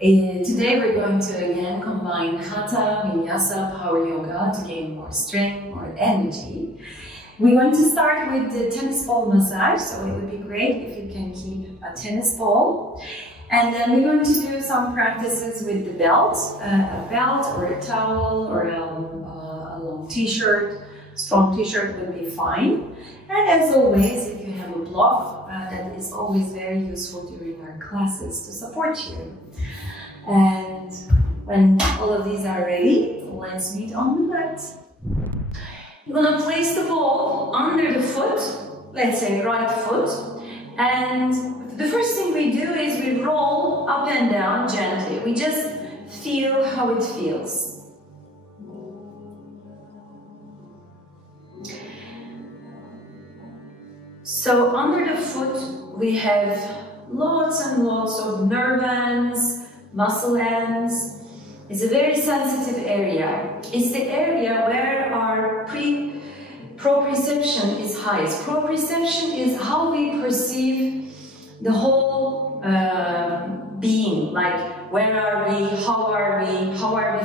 Today we're going to again combine hatha-vinyasa power yoga to gain more strength, more energy. We're going to start with the tennis ball massage, so it would be great if you can keep a tennis ball. And then we're going to do some practices with the belt, a belt or a towel or a long t-shirt. Strong t-shirt will be fine. And as always, if you have a block, that is always very useful during our classes to support you. And when all of these are ready, let's meet on the mat. You're going to place the ball under the foot, let's say right foot, and the first thing we do is we roll up and down gently. We just feel how it feels. So under the foot we have lots and lots of nerve ends, muscle ends. It's a very sensitive area. It's the area where our proprioception is highest. Proprioception is how we perceive the whole being, like where are we, how are we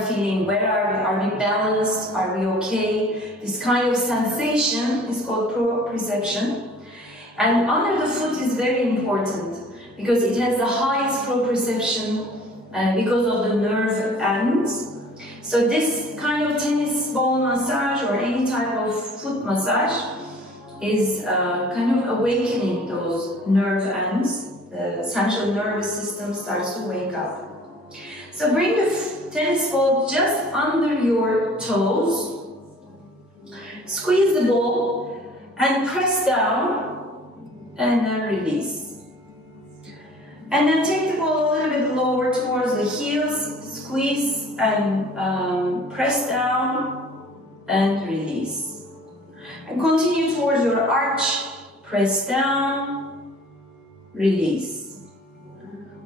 feeling, where are we balanced, are we okay? This kind of sensation is called proprioception. And under the foot is very important because it has the highest proprioception because of the nerve ends. So this kind of tennis ball massage or any type of foot massage is kind of awakening those nerve ends. The central nervous system starts to wake up. So bring the tennis ball just under your toes. Squeeze the ball and press down and then release. And then take the ball a little bit lower towards the heels, squeeze and press down and release. And continue towards your arch, press down, release.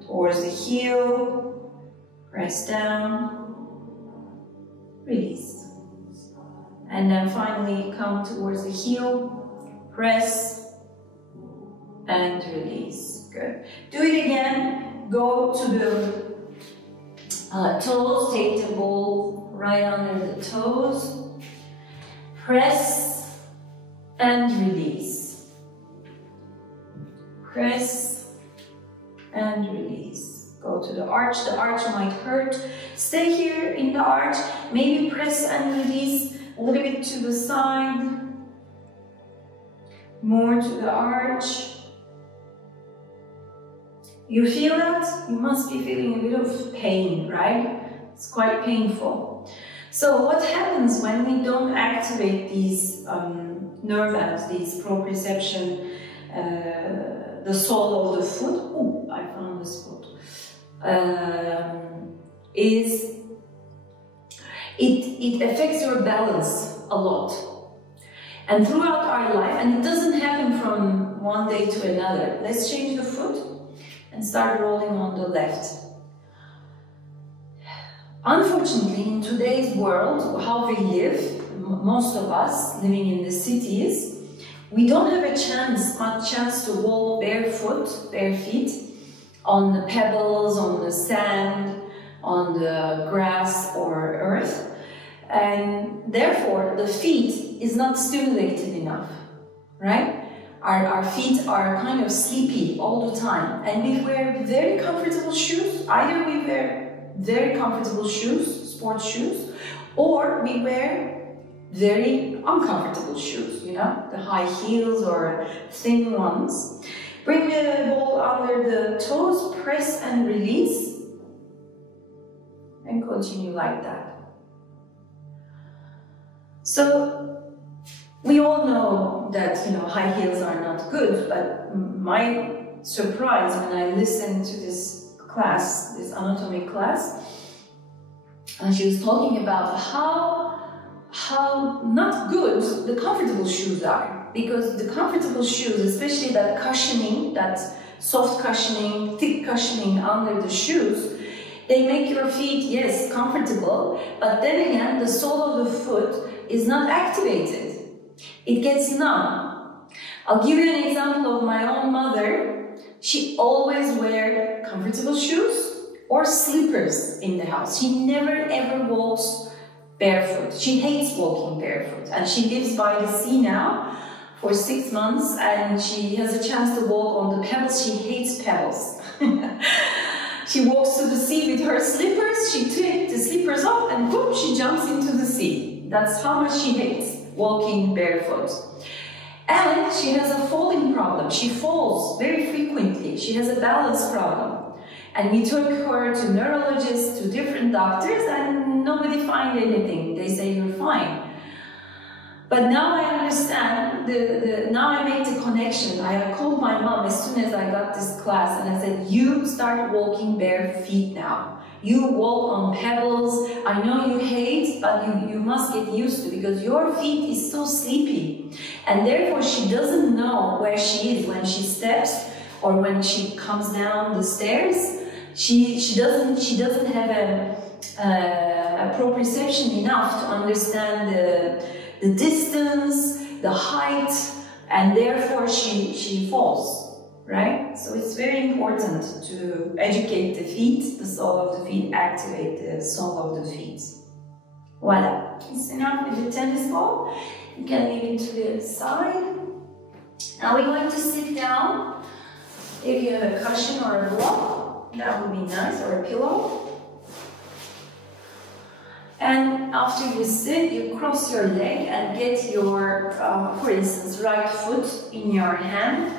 Towards the heel, press down, release. And then finally come towards the heel, press and release. Good. Do it again. Go to the toes. Take the ball right under the toes. Press and release. Press and release. Go to the arch. The arch might hurt. Stay here in the arch. Maybe press and release a little bit to the side. More to the arch. You feel that? You must be feeling a bit of pain, right? It's quite painful. So what happens when we don't activate these nerve ends, these proprioception, the sole of the foot? Oh, I found the spot. Is it affects your balance a lot. And throughout our life, and it doesn't happen from one day to another. Let's change the foot and start rolling on the left. Unfortunately, in today's world, how we live, most of us living in the cities, we don't have much chance to walk bare feet, on the pebbles, on the sand, on the grass or earth. And therefore, the feet is not stimulated enough, right? Our feet are kind of sleepy all the time, and we wear very comfortable shoes. Either we wear very comfortable shoes, sports shoes, or we wear very uncomfortable shoes, you know, the high heels or thin ones. Bring the ball under the toes, press and release, and continue like that. So we all know that, you know, high heels are not good, but my surprise when I listened to this class, this anatomy class, and she was talking about how not good the comfortable shoes are. Because the comfortable shoes, especially that cushioning, that soft cushioning, thick cushioning under the shoes, they make your feet, yes, comfortable, but then again, the sole of the foot is not activated. It gets numb. I'll give you an example of my own mother. She always wear comfortable shoes, or slippers in the house. She never ever walks barefoot. She hates walking barefoot, and she lives by the sea now for 6 months, and she has a chance to walk on the pebbles. She hates pebbles. She walks to the sea with her slippers, she takes the slippers off and boom, she jumps into the sea. That's how much she hates walking barefoot. And she has a falling problem. She falls very frequently. She has a balance problem. And we took her to neurologists, to different doctors, and nobody found anything. They say, you're fine. But now I understand, now I make the connection. I called my mom as soon as I got this class and I said, you start walking bare feet now. You walk on pebbles. I know you hate, but you must get used to, because your feet is so sleepy. And therefore she doesn't know where she is when she steps or when she comes down the stairs. She doesn't have a proprioception enough to understand the distance, the height, and therefore she falls, right? So it's very important to educate the feet, the sole of the feet, activate the sole of the feet. Voila, it's enough with the tennis ball. You can leave it to the side. Now we're going to sit down. If you have a cushion or a block, that would be nice, or a pillow. And after you sit, you cross your leg and get your, for instance, right foot in your hand,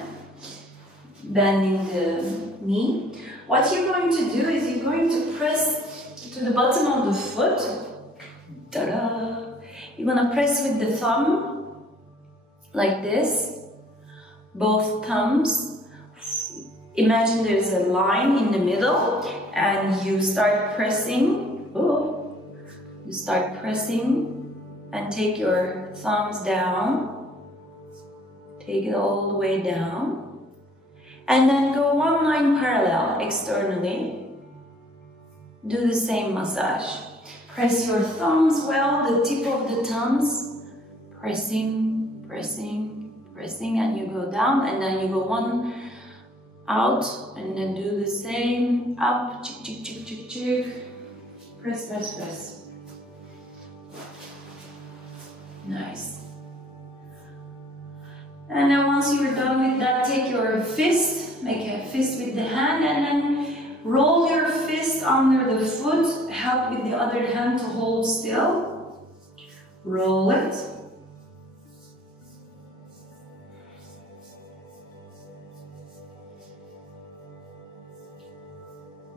bending the knee. What you're going to do is you're going to press to the bottom of the foot. Ta-da! You're going to press with the thumb, like this, both thumbs. Imagine there's a line in the middle, and you start pressing. Oh. You start pressing and take your thumbs down, take it all the way down, and then go one line parallel externally. Do the same massage. Press your thumbs well, the tip of the thumbs, pressing, pressing, pressing, and you go down, and then you go one out, and then do the same, up, chick, chick, chick, chick, chick, press, press, press. Nice. And then once you're done with that, take your fist, make a fist with the hand, and then roll your fist under the foot, help with the other hand to hold still. Roll it.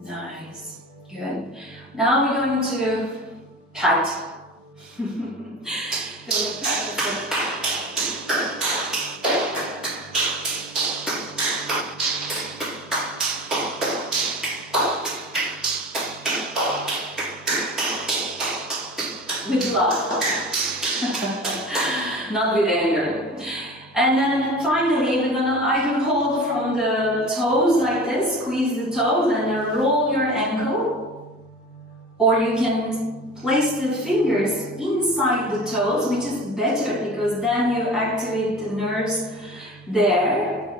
Nice. Good. Now we're going to pat. With love, not with anger. And then finally, we're gonna either hold from the toes like this, squeeze the toes, and then roll your ankle, or you can place the fingers inside the toes, which is better because then you activate the nerves there.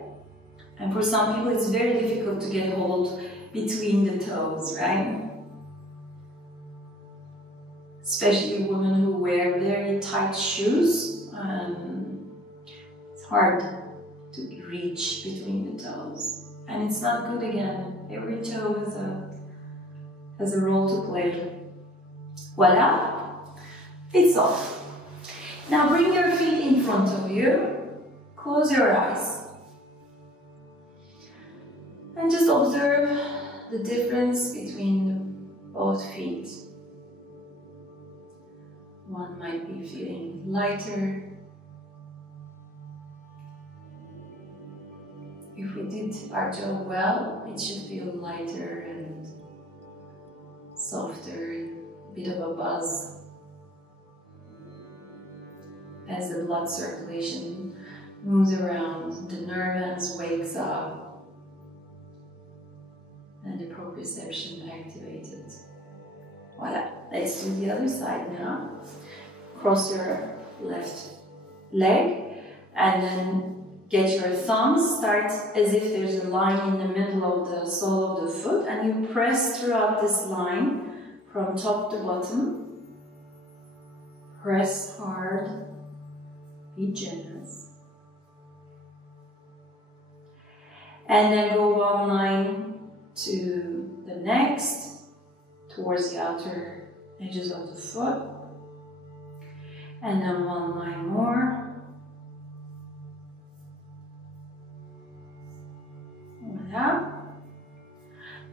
And for some people, it's very difficult to get hold between the toes, right? Especially women who wear very tight shoes, it's hard to reach between the toes. And it's not good again. Every toe has a role to play. Voila, it's off. Now bring your feet in front of you, close your eyes. And just observe the difference between both feet. One might be feeling lighter. If we did our job well, it should feel lighter and softer, a bit of a buzz. As the blood circulation moves around, the nerve ends wakes up, and the proprioception activated. Voila. Let's do the other side now. Cross your left leg and then get your thumbs, start as if there's a line in the middle of the sole of the foot, and you press throughout this line from top to bottom. Press hard, be generous. And then go one line to the next, towards the outer edges of the foot. And then one line more. Voila.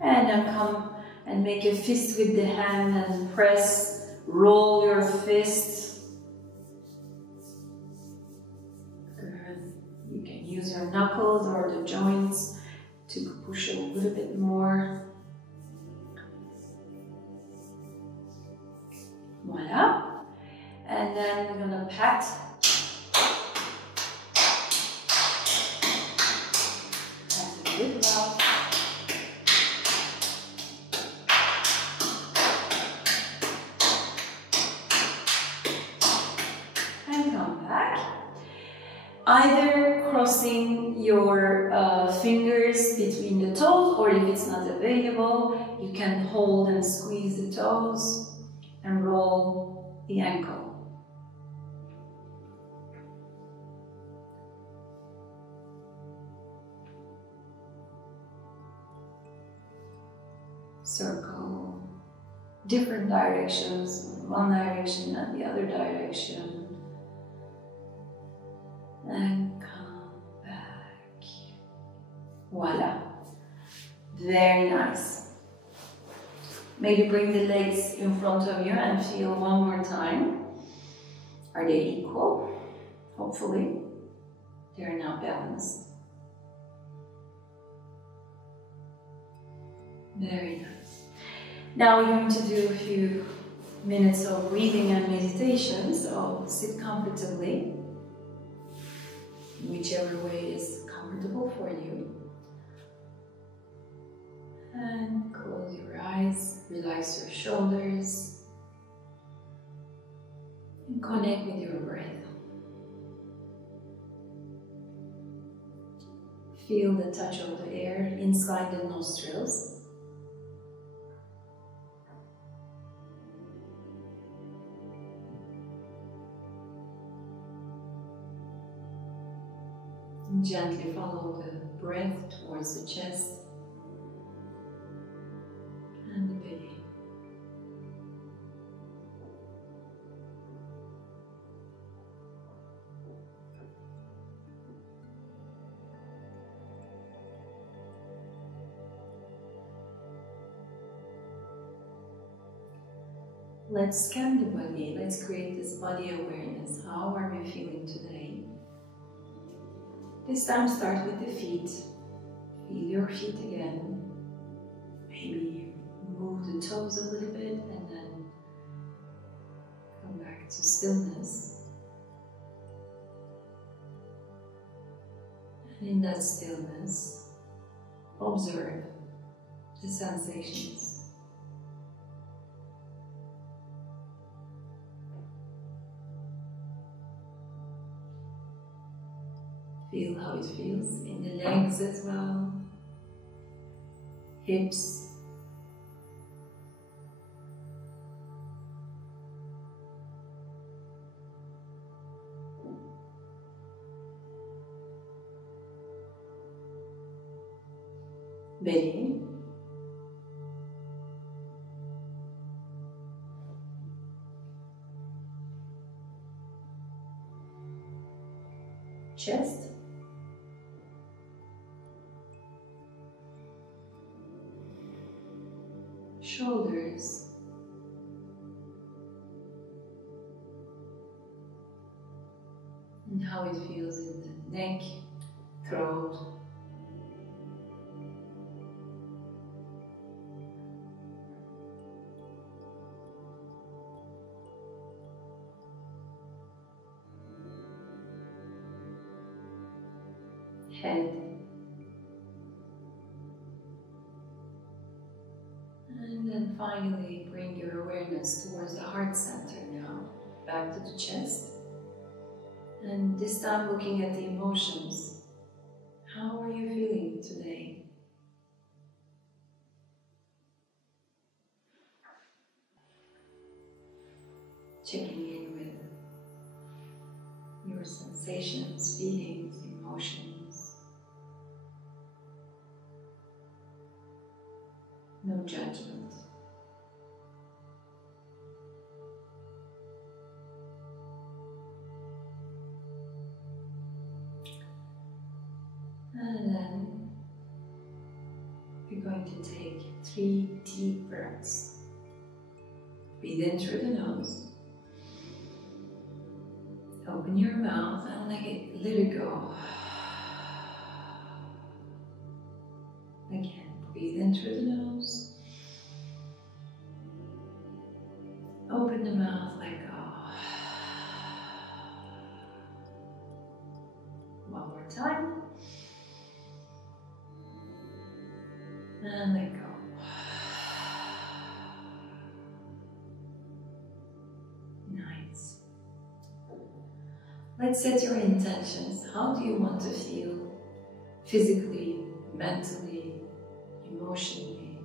And then come and make a fist with the hand and press, roll your fist. Good. You can use your knuckles or the joints to push a little bit more. Voila. And then we're gonna pat. Pat a bit well. And come back. Either crossing your fingers between the toes, or if it's not available, you can hold and squeeze the toes and roll the ankle. Circle different directions, one direction and the other direction, and come back. Voila, very nice. Maybe bring the legs in front of you and feel one more time. Are they equal? Hopefully they're now balanced. Very nice. Now we're going to do a few minutes of breathing and meditation, so sit comfortably, whichever way is comfortable for you. And close your eyes, relax your shoulders, and connect with your breath. Feel the touch of the air inside the nostrils. Gently follow the breath towards the chest and the belly. Let's scan the body. Let's create this body awareness. How are we feeling today? This time start with the feet. Feel your feet again. Maybe move the toes a little bit and then come back to stillness. And in that stillness, observe the sensations. Feel how it feels in the legs as well, hips, belly, chest, shoulders, and how it feels in the neck, throat, head, and then finally bring your awareness towards the heart center now, back to the chest, and this time looking at the emotions How are you feeling today? Checking in with your sensations, feelings, emotions. No judgment. And then we're going to take 3 deep breaths. Breathe in through the nose. Open your mouth and let it go. Again, breathe in through the nose. Open the mouth, let go. One more time. And let go. Nice. Let's set your intentions. How do you want to feel physically, mentally, emotionally?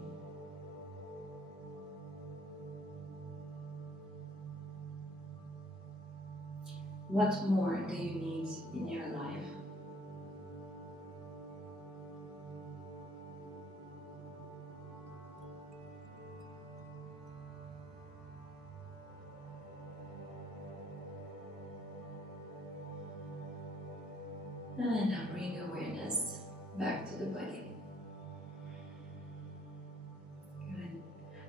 What more do you need in your life? And now bring awareness back to the body. Good.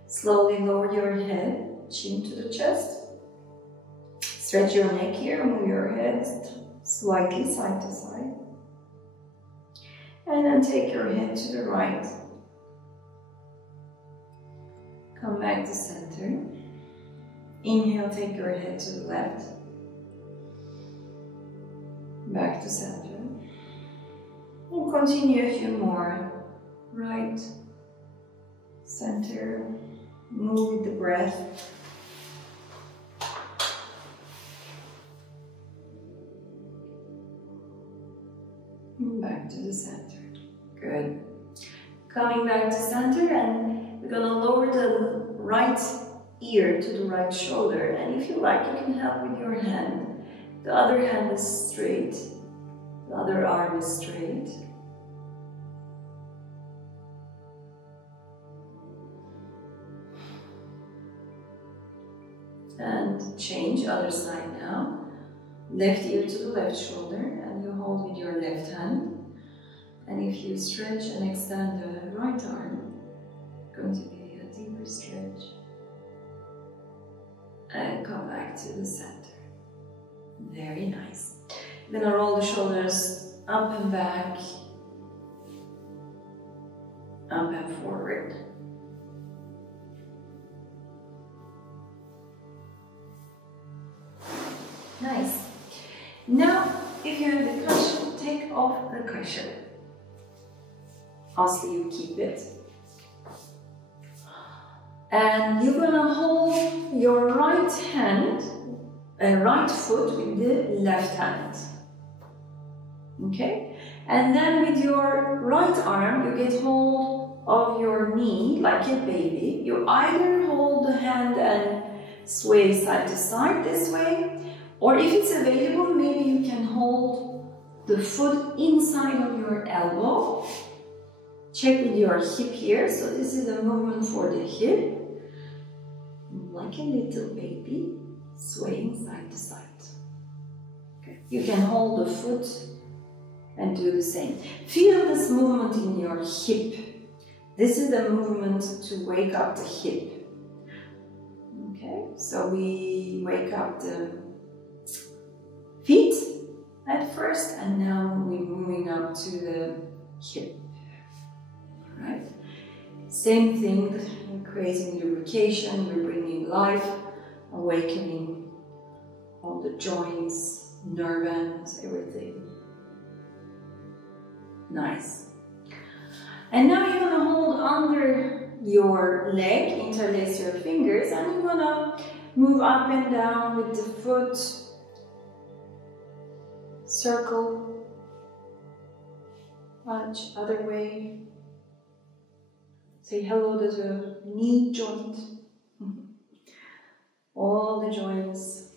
Slowly lower your head, chin to the chest. Stretch your neck here, move your head slightly side to side. And then take your head to the right. Come back to center. Inhale, take your head to the left. Back to center. And continue a few more. Right, center, move with the breath. And back to the center. Good. Coming back to center, and we're gonna lower the right ear to the right shoulder. And if you like, you can help with your hand. The other hand is straight. The other arm is straight. And change other side now. Left ear to the left shoulder, and you hold with your left hand. And if you stretch and extend the right arm, it's going to be a deeper stretch. And come back to the center. Very nice. We're gonna roll the shoulders up and back, up and forward. Nice. Now, if you have the cushion, take off the cushion. Honestly, you keep it. And you're gonna hold your right hand, right foot with the left hand. Okay? And then with your right arm, you get hold of your knee like a baby. You either hold the hand and sway side to side this way, or if it's available, maybe you can hold the foot inside of your elbow. Check with your hip here. So this is a movement for the hip. Like a little baby, swaying side to side. Okay. You can hold the foot and do the same. Feel this movement in your hip. This is the movement to wake up the hip. Okay, so we wake up the feet at first, and now we're moving up to the hip. Right? Same thing, we're creating lubrication, we're bringing life, awakening all the joints, nerve ends, everything. Nice. And now you're gonna hold under your leg, interlace your fingers, and you're gonna move up and down with the foot, circle, Watch other way. Say hello to the knee joint. All the joints.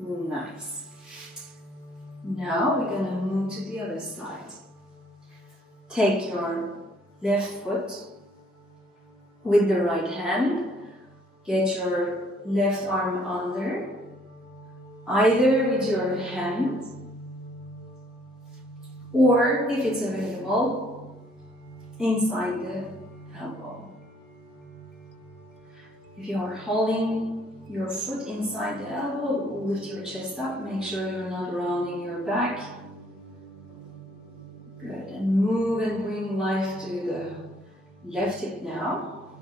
Nice. Now we're going to move to the other side. Take your left foot with the right hand. Get your left arm under, either with your hand or, if it's available, inside the elbow. If you are holding your foot inside the elbow, lift your chest up. Make sure you're not rounding your back. Good. And move and bring life to the left hip now.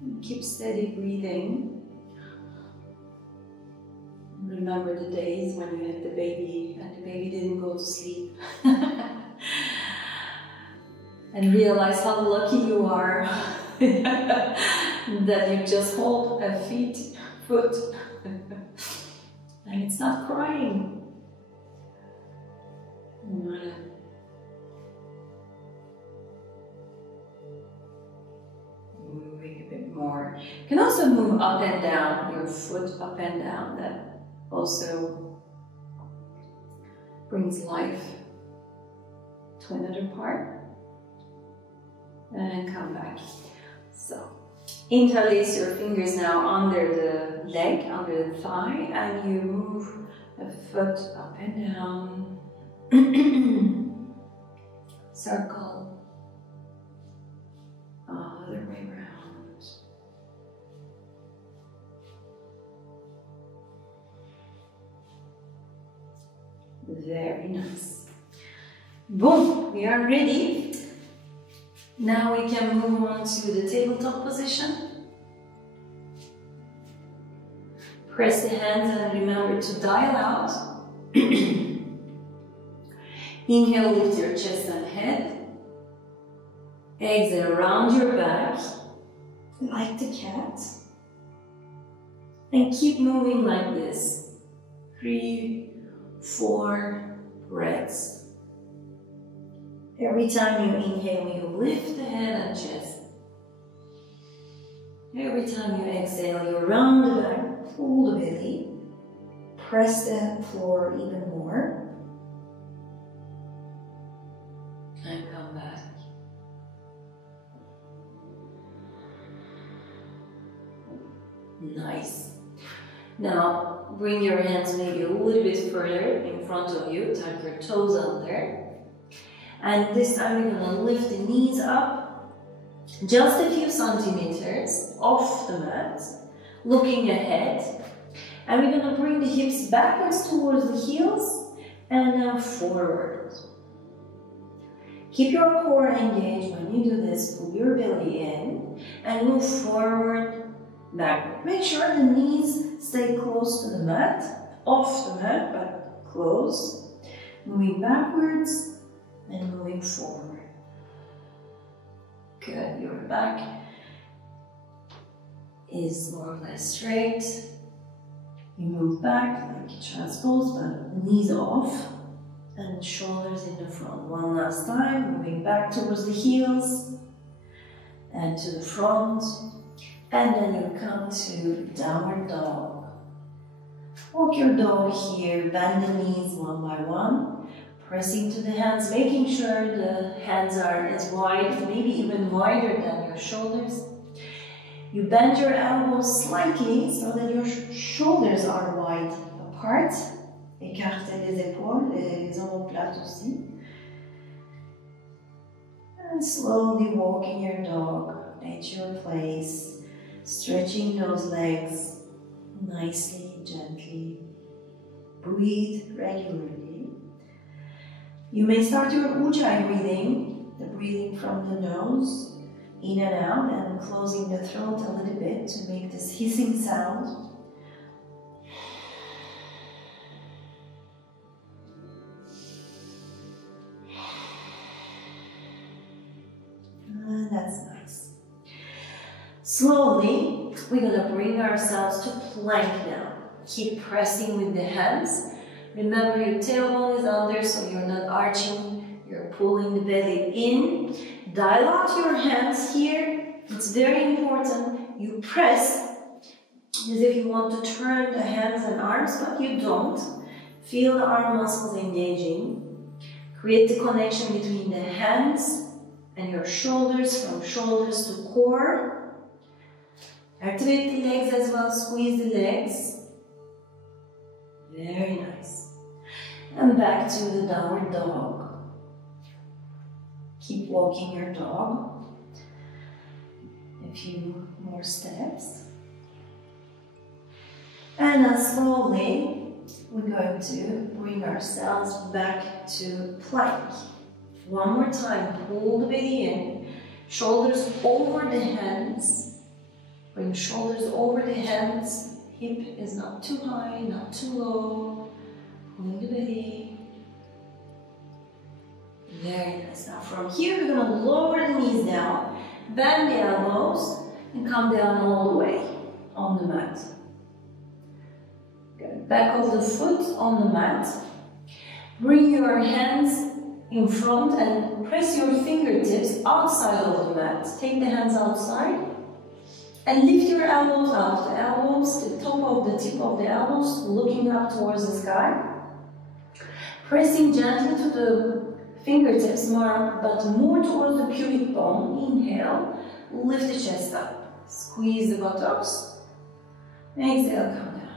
And keep steady breathing. Remember the days when you had the baby and the baby didn't go to sleep. And realize how lucky you are that you just hold a foot and it's not crying. Moving a bit more. You can also move up and down, your foot up and down. That also brings life to another part. And come back. So, interlace your fingers now under the leg, under the thigh, and you move a foot up and down. Circle. Other way around. Very nice. Boom, we are ready. Now we can move on to the tabletop position. Press the hands and remember to dial out. Inhale, lift your chest and head. Exhale, round your back, like the cat. And keep moving like this. 3, 4 breaths. Every time you inhale, you lift the head and chest. Every time you exhale, you round the back, pull the belly, press the floor even more, and come back. Nice. Now, bring your hands maybe a little bit further in front of you, tuck your toes under. And this time we're going to lift the knees up just a few centimeters off the mat, looking ahead. And we're going to bring the hips backwards towards the heels and now forward. Keep your core engaged when you do this. Pull your belly in and move forward, backward. Make sure the knees stay close to the mat, off the mat, but close. Moving backwards and moving forward. Good, your back is more or less straight. You move back like you transpose, but knees off and shoulders in the front. One last time, moving back towards the heels and to the front. And then you come to downward dog. Walk your dog here, bend the knees one by one. Pressing to the hands, making sure the hands are as wide, maybe even wider than your shoulders. You bend your elbows slightly so that your shoulders are wide apart. Écartez les épaules, les omoplates aussi. And slowly walking your dog at your place, stretching those legs nicely, gently. Breathe regularly. You may start your Ujjayi breathing, the breathing from the nose, in and out, and closing the throat a little bit to make this hissing sound. That's nice. Slowly, we're going to bring ourselves to plank now. Keep pressing with the hands. Remember, your tailbone is under, so you're not arching, you're pulling the belly in. Dial out your hands here. It's very important. You press as if you want to turn the hands and arms, but you don't. Feel the arm muscles engaging. Create the connection between the hands and your shoulders, from shoulders to core. Activate the legs as well, squeeze the legs. Very nice. And back to the downward dog. Keep walking your dog. A few more steps. And now slowly, we're going to bring ourselves back to plank. One more time, pull the belly in, shoulders over the hands. Bring shoulders over the hands. Hip is not too high, not too low. Pulling the belly. Very nice. Now from here, we're going to lower the knees down, bend the elbows, and come down all the way on the mat. Good. Back of the foot on the mat. Bring your hands in front and press your fingertips outside of the mat. Take the hands outside and lift your elbows up. The elbows, the top of the tip of the elbows, looking up towards the sky. Pressing gently to the fingertips, but more towards the pubic bone. Inhale, lift the chest up. Squeeze the buttocks. Exhale, come down.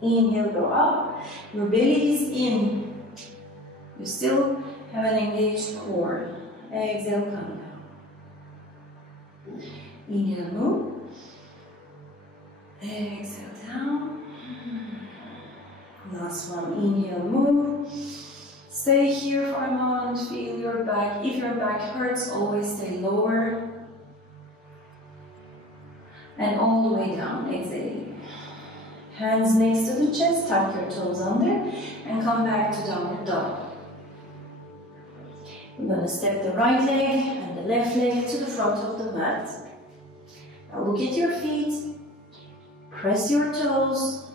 Inhale, go up. Your belly is in. You still have an engaged core. Exhale, come down. Inhale, move. Exhale, down. Last one. Inhale, move. Stay here for a moment. Feel your back. If your back hurts, always stay lower. And all the way down. Exhale. Hands next to the chest. Tuck your toes under. And come back to downward dog. We're going to step the right leg and the left leg to the front of the mat. Now look at your feet. Press your toes.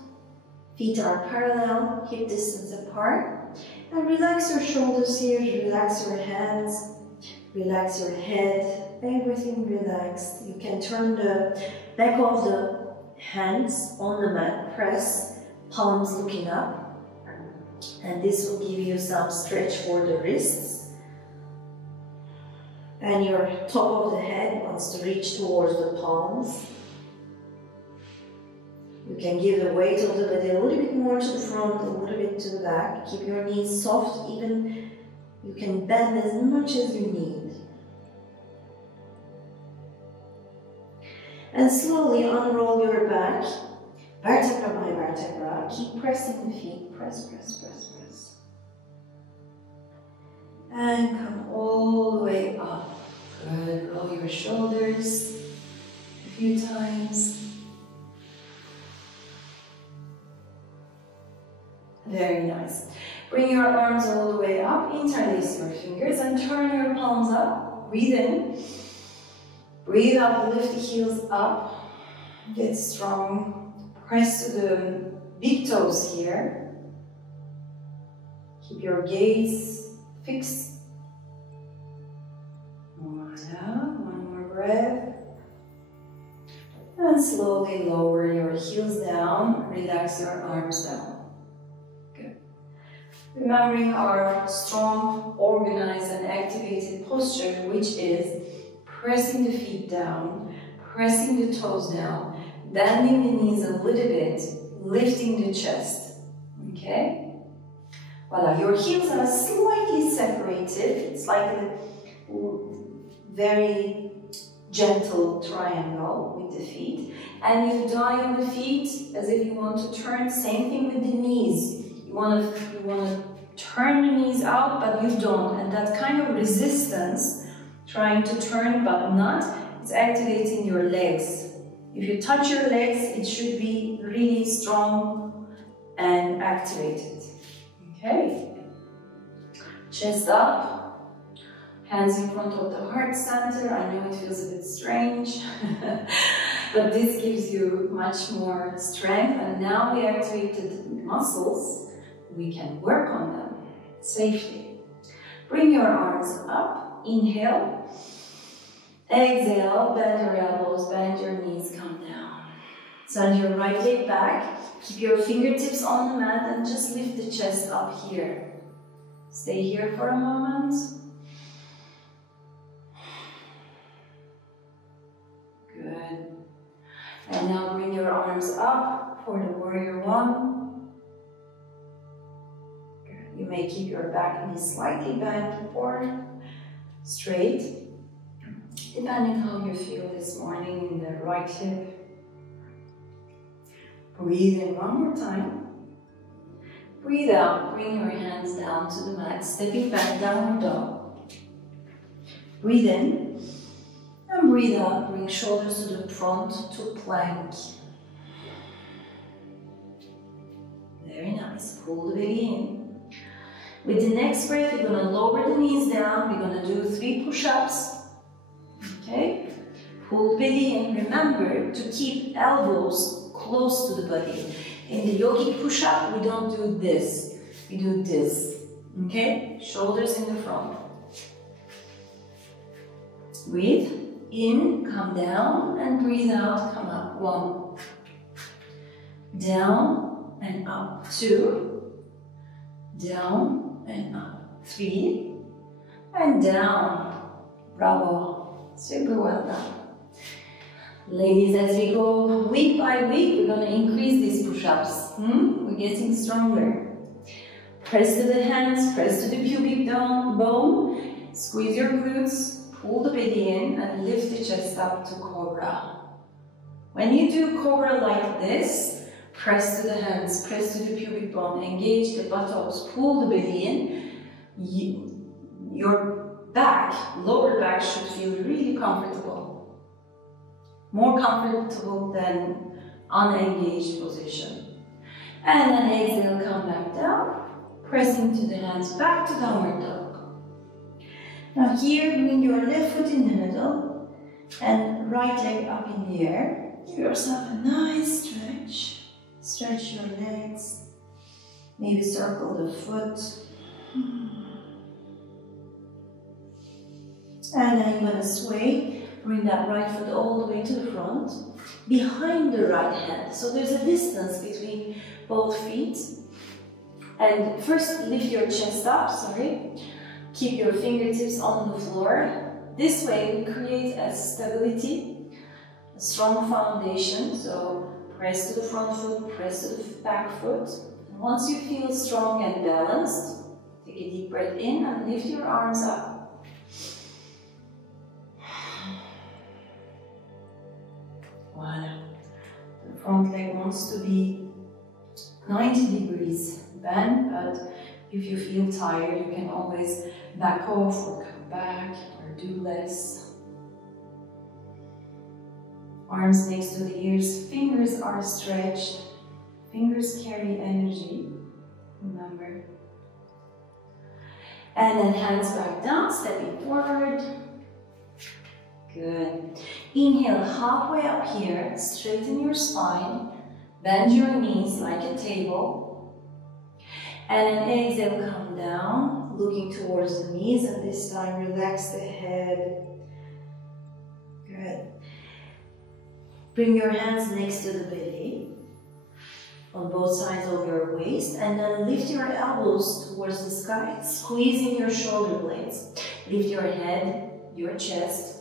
Feet are parallel, hip distance apart. And relax your shoulders here, relax your hands, relax your head, everything relaxed. You can turn the back of the hands on the mat, press, palms looking up. And this will give you some stretch for the wrists. And your top of the head wants to reach towards the palms. You can give the weight of the body a little bit more to the front, a little bit to the back. Keep your knees soft, even you can bend as much as you need. And slowly unroll your back, vertebra by vertebra. Keep pressing the feet, press, press, press, press. And come all the way up. Good, roll your shoulders a few times. Very nice. Bring your arms all the way up, interlace your fingers and turn your palms up. Breathe in. Breathe out, lift the heels up. Get strong. Press to the big toes here. Keep your gaze fixed. One more breath. And slowly lower your heels down. Relax your arms down. Remembering our strong, organized and activated posture, which is pressing the feet down, pressing the toes down, bending the knees a little bit, lifting the chest. Okay? Voila, your heels are slightly separated. It's like a very gentle triangle with the feet. And you dial the feet as if you want to turn. Same thing with the knees. You want to turn the knees out, but you don't. And that kind of resistance, trying to turn but not, it's activating your legs. If you touch your legs, it should be really strong and activated. Okay. Chest up, Hands in front of the heart center. I know it feels a bit strange, but this gives you much more strength. And now we activated the muscles, we can work on them safely. Bring your arms up. Inhale. Exhale. Bend your elbows, bend your knees, come down. Send your right leg back. Keep your fingertips on the mat and just lift the chest up here. Stay here for a moment. Good. And now bring your arms up for the warrior one. Good. You may keep your back knee slightly bent or straight, depending how you feel this morning in the right hip. Breathe in one more time. Breathe out, bring your hands down to the mat, stepping back, downward dog. Breathe in and breathe out, bring shoulders to the front to plank. Very nice, pull the belly in. With the next breath, you're going to lower the knees down, we're going to do 3 push-ups. Okay, pull the belly in, remember to keep elbows close to the body. In the yogic push-up, we don't do this, we do this, okay? Shoulders in the front. Breathe in, come down, and breathe out, come up. 1, down and up. 2, down and up. 3, and down. Bravo, super well done. Ladies, as we go week by week, we're going to increase these push-ups. We're getting stronger. Press to the hands, press to the pubic bone, squeeze your glutes, pull the belly in, and lift the chest up to cobra. When you do cobra like this, press to the hands, press to the pubic bone, engage the buttocks, pull the belly in. Your back, lower back, should feel really comfortable. More comfortable than unengaged position. And then exhale, come back down, pressing to the hands back to downward dog. Now here, bring your left foot in the middle and right leg up in the air. Give yourself a nice stretch. Stretch your legs. Maybe circle the foot. And then you're going to sway. Bring that right foot all the way to the front, behind the right hand. So there's a distance between both feet. And first lift your chest up, Keep your fingertips on the floor. This way we create a stability, a strong foundation. So press to the front foot, press to the back foot. And once you feel strong and balanced, take a deep breath in and lift your arms up. Voila. The front leg wants to be 90 degrees bent, but if you feel tired, you can always back off or come back or do less. Arms next to the ears, fingers are stretched. Fingers carry energy, remember. And then hands back down, stepping forward. Good. Inhale halfway up here, straighten your spine, bend your knees like a table. And then exhale, come down, looking towards the knees, and this time relax the head. Good. Bring your hands next to the belly, on both sides of your waist, and then lift your elbows towards the sky, squeezing your shoulder blades. Lift your head, your chest.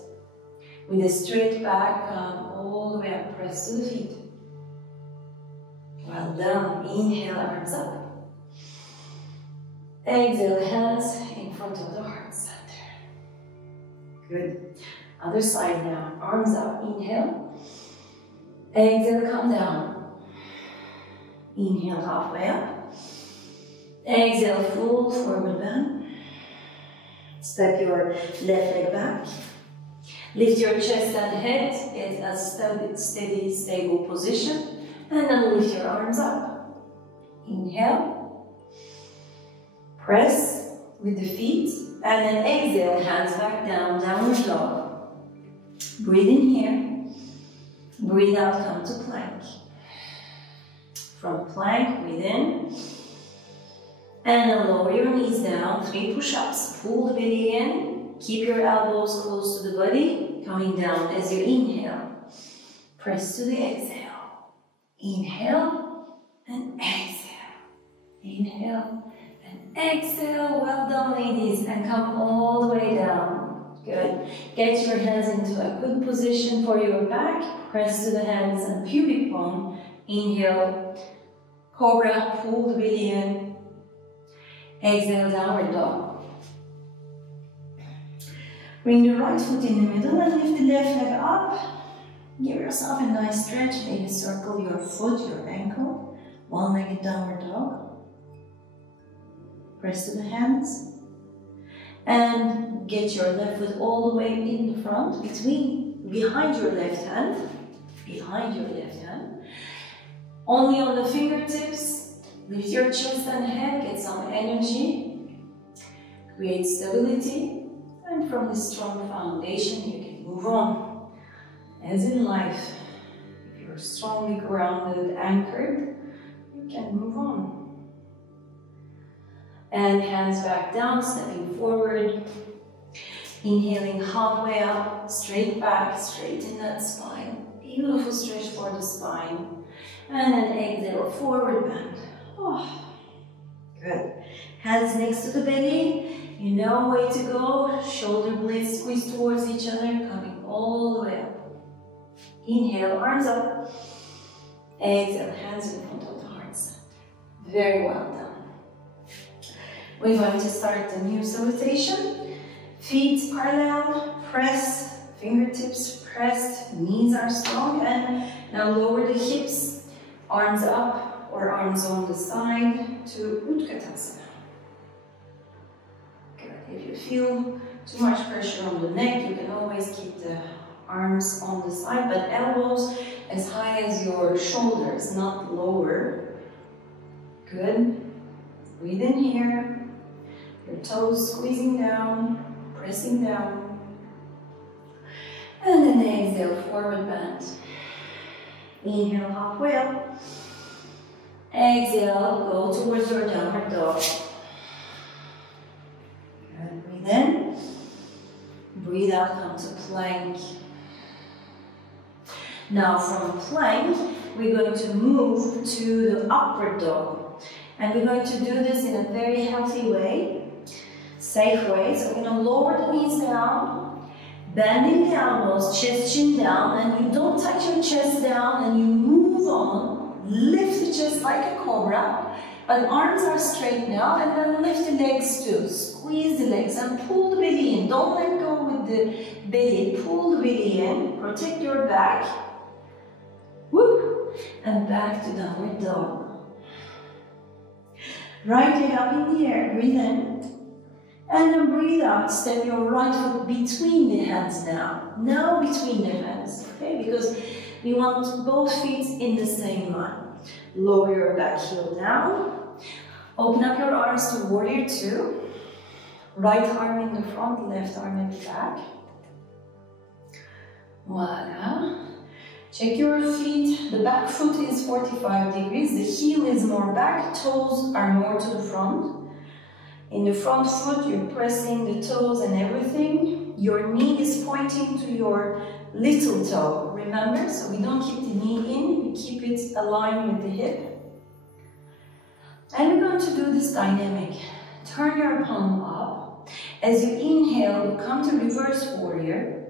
With a straight back, come all the way up, press to the feet. Well done. Inhale, arms up. Exhale, hands in front of the heart center. Good. Other side now. Arms up. Inhale. Exhale, come down. Inhale, halfway up. Exhale, full forward bend. Step your left leg back. Lift your chest and head, get a steady, stable position, and then lift your arms up. Inhale. Press with the feet And then exhale, hands back down, downward dog. Breathe in here. Breathe out, come to plank. From plank, breathe in. And then lower your knees down, 3 push-ups. Pull the belly in. Keep your elbows close to the body. Coming down as you inhale. Press to the exhale. Inhale and exhale. Inhale and exhale. Well done, ladies. And come all the way down. Good. Get your hands into a good position for your back. Press to the hands and pubic bone. Inhale. Cobra. Pull the belly in. Exhale, downward dog. Bring the right foot in the middle and lift the left leg up. Give yourself a nice stretch. Maybe circle your foot, your ankle. One-legged downward dog. Press to the hands. And get your left foot all the way in the front, behind your left hand. Behind your left hand. Only on the fingertips. Lift your chest and head, get some energy. Create stability. And from this strong foundation, you can move on. As in life, if you're strongly grounded, anchored, you can move on. And hands back down, stepping forward. Inhaling halfway up, straight back, straighten that spine. Beautiful stretch for the spine. And then exhale, forward bend. Oh, good. Hands next to the belly. You know way to go. Shoulder blades squeeze towards each other, coming all the way up. Inhale, arms up. Exhale, hands in front of the heart center. Very well done. We're going to start the new salutation. Feet parallel, press, fingertips pressed, knees are strong, and now lower the hips, arms up or arms on the side to Utkatasana. Good. If you feel too much pressure on the neck, you can always keep the arms on the side, but elbows as high as your shoulders, not lower. Good. Breathe in here. Your toes squeezing down, pressing down. And then exhale, forward bend. Inhale, halfway up. Exhale, go towards your downward dog. And breathe in. Breathe out, come to plank. Now from plank, we're going to move to the upward dog. And we're going to do this in a very healthy way, safe way. So we're going to lower the knees down, bending the elbows, chest chin down, and you don't touch your chest down and you move on. Lift the chest like a cobra, but arms are straight now, and then lift the legs too. Squeeze the legs and pull the belly in. Don't let go with the belly. Pull the belly in. Protect your back. Whoop. And back to downward dog. Right leg up in the air. Breathe in. And then breathe out. Step your right foot between the hands now. Now between the hands. Okay? Because we want both feet in the same line. Lower your back heel down. Open up your arms to warrior two. Right arm in the front, left arm in the back. Voila. Check your feet. The back foot is 45 degrees. The heel is more back. Toes are more to the front. In the front foot, you're pressing the toes and everything. Your knee is pointing to your little toe, remember? So we don't keep the knee in, we keep it aligned with the hip. And we're going to do this dynamic. Turn your palm up. As you inhale, you come to reverse warrior.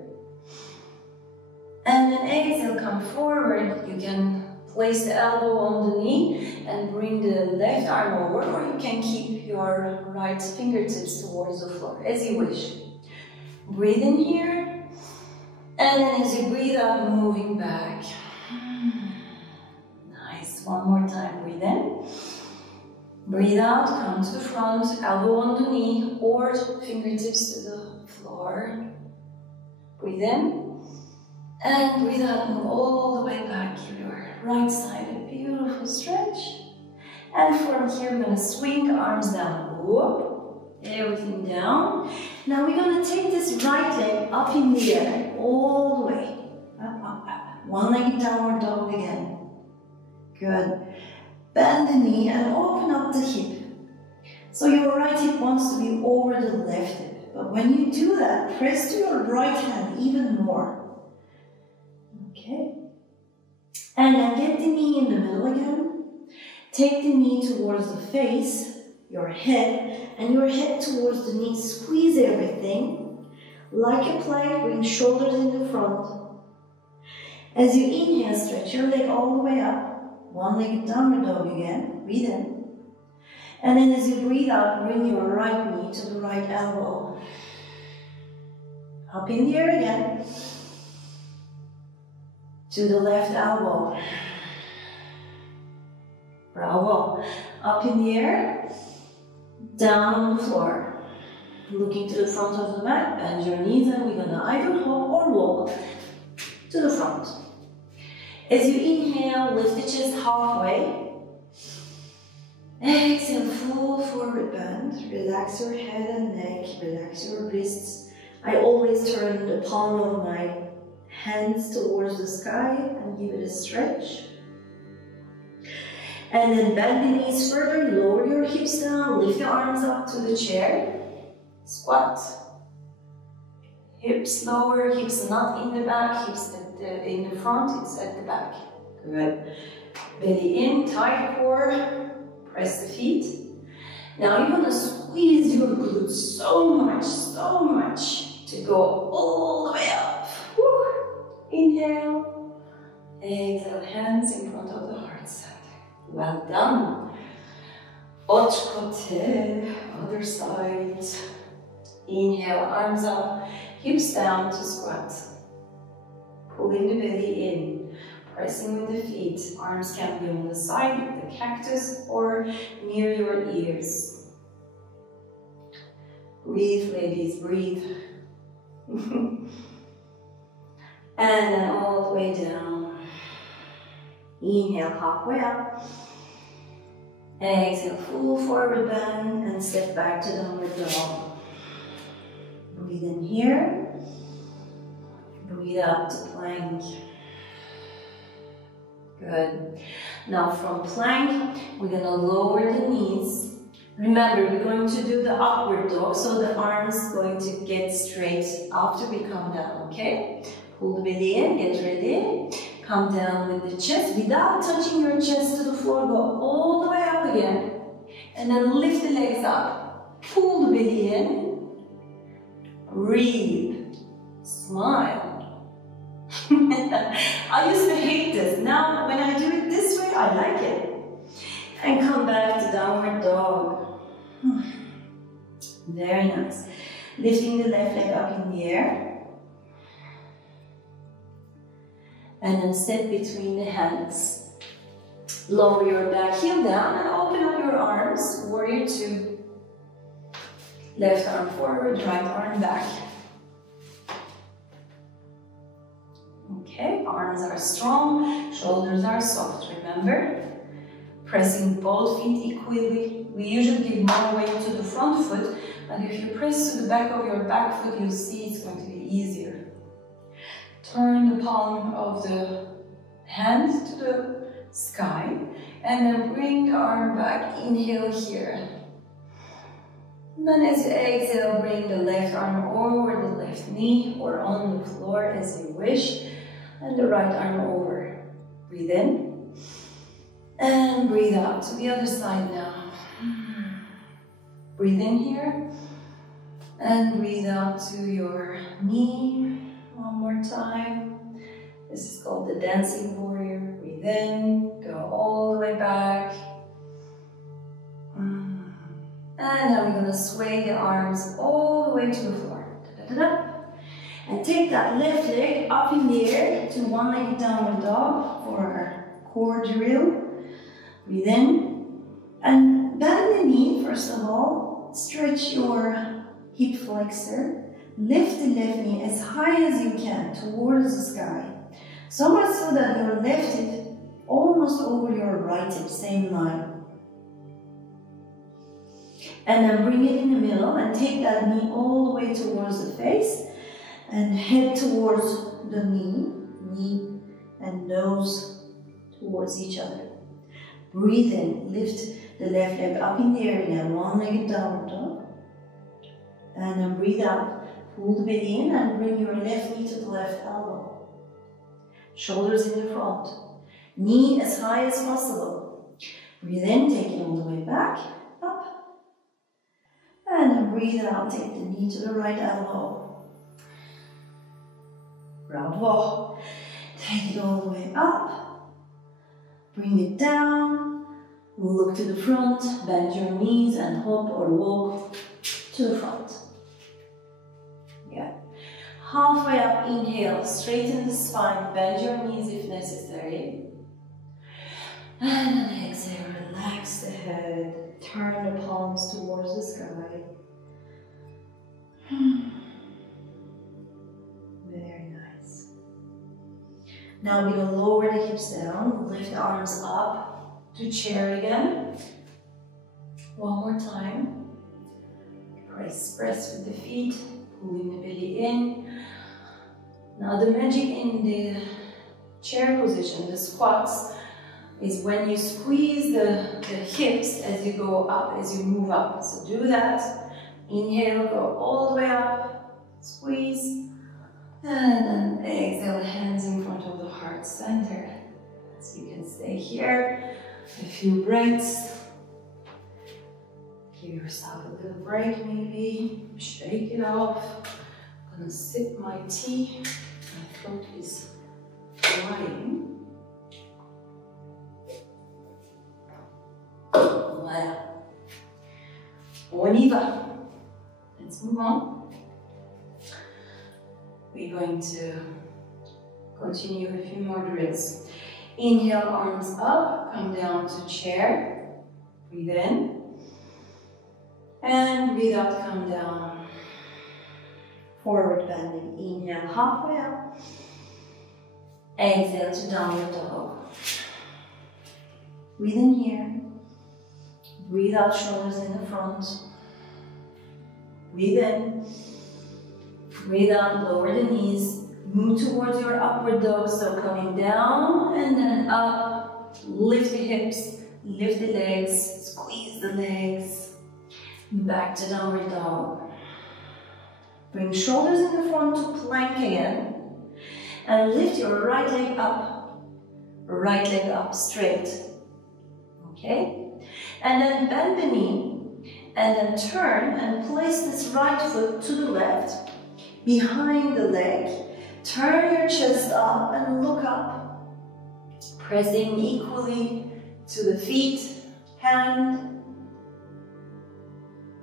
And then exhale, come forward. You can place the elbow on the knee and bring the left arm over, or you can keep your right fingertips towards the floor, as you wish. Breathe in here. And then as you breathe out, moving back. Nice. One more time. Breathe in. Breathe out. Come to the front. Elbow on the knee or fingertips to the floor. Breathe in. And breathe out. Move all the way back to your right side. A beautiful stretch. And from here, we're going to swing arms down. Whoop. Everything down. Now we're going to take this right leg up in the air, all the way. Up, up, up. One-legged downward dog again. Good. Bend the knee and open up the hip. So your right hip wants to be over the left hip. But when you do that, press to your right hand even more. Okay. And then get the knee in the middle again. Take the knee towards the face, your head, and your head towards the knee. Squeeze everything. Like a plank, bring shoulders in the front. As you inhale, stretch your leg all the way up. One-legged downward dog again. Breathe in. And then as you breathe out, bring your right knee to the right elbow. Up in the air again. To the left elbow. Bravo. Up in the air. Down on the floor. Looking to the front of the mat. Bend your knees and we're going to either hop or walk to the front. As you inhale, lift the chest halfway. Exhale, full forward bend. Relax your head and neck, relax your wrists. I always turn the palm of my hands towards the sky and give it a stretch. And then bend the knees further, lower your hips down, lift the arms up to the chair. Squat. Hips lower, hips not in the back, hips in the front, it's at the back. Good. Belly in, tight core. Press the feet. Now you're going to squeeze your glutes so much to go all the way up. Woo. Inhale. Exhale, hands in front of the heart center. Well done. Autre côté, other side. Inhale, arms up, hips down to squat. Pulling the belly in. Pressing with the feet, arms can be on the side of the cactus or near your ears. Breathe, ladies, breathe. And then all the way down. Inhale, halfway up. Exhale, full forward bend and step back to downward dog. Breathe in here. Breathe out to plank. Good. Now from plank, we're going to lower the knees. Remember, we're going to do the upward dog, so the arms going to get straight after we come down, okay? Pull the belly in, get ready. Come down with the chest without touching your chest to the floor. Go all the way up again. And then lift the legs up. Pull the belly in. Breathe. Smile. I used to hate this. Now, when I do it this way, I like it. And come back to downward dog. Very nice. Lifting the left leg up in the air. And then step between the hands. Lower your back heel down and open up your arms. Warrior two. Left arm forward, right arm back. Okay, arms are strong, shoulders are soft, remember? Pressing both feet equally. We usually give more weight to the front foot, but if you press to the back of your back foot, you'll see it's going to be easier. Turn the palm of the hand to the sky, and then bring the arm back. Inhale here. And then as you exhale, bring the left arm over the left knee or on the floor as you wish. And the right arm over. Breathe in. And breathe out to the other side now. Breathe in here. And breathe out to your knee. One more time. This is called the dancing warrior. Breathe in. Go all the way back. And now we're going to sway the arms all the way to the floor. Da-da-da-da. And take that left leg up in the air to one-legged downward dog for our core drill. Breathe in. And bend the knee, first of all. Stretch your hip flexor. Lift the left knee as high as you can towards the sky. So much so that your left hip almost over your right hip, same line. And then bring it in the middle and take that knee all the way towards the face and head towards the knee and nose towards each other. Breathe in, lift the left leg up in the air again, one-legged downward dog. And then breathe out, pull the belly in and bring your left knee to the left elbow. Shoulders in the front, knee as high as possible. Breathe in, take it all the way back, up. And then breathe out, take the knee to the right elbow. Bravo. Take it all the way up. Bring it down. Look to the front, bend your knees and hop or walk to the front. Yeah. Halfway up, inhale, straighten the spine, bend your knees if necessary. And then exhale, relax the head, turn the palms towards the sky. Very nice. Now we're going to lower the hips down, lift the arms up to chair again. One more time. Press with the feet, pulling the belly in. Now the magic in the chair position, the squats, is when you squeeze the hips as you go up, as you move up. So do that. Inhale, go all the way up, squeeze, and then exhale, hands in front of the heart center. So you can stay here a few breaths. Give yourself a little break maybe, shake it off. I'm gonna sip my tea, my throat is drying. Voilà. On y va. Let's move on. We're going to continue a few more drills. Inhale, arms up, come down to chair. Breathe in. And breathe out, come down. Forward bending. Inhale, halfway up. Exhale to downward dog. Breathe in here. Breathe out, shoulders in the front. Breathe in. Breathe out, lower the knees. Move towards your upward dog, so coming down and then up. Lift the hips, lift the legs, squeeze the legs. Back to downward dog. Bring shoulders in the front to plank again. And lift your right leg up straight. Okay? And then bend the knee, and then turn and place this right foot to the left, behind the leg. Turn your chest up and look up, pressing equally to the feet, hand.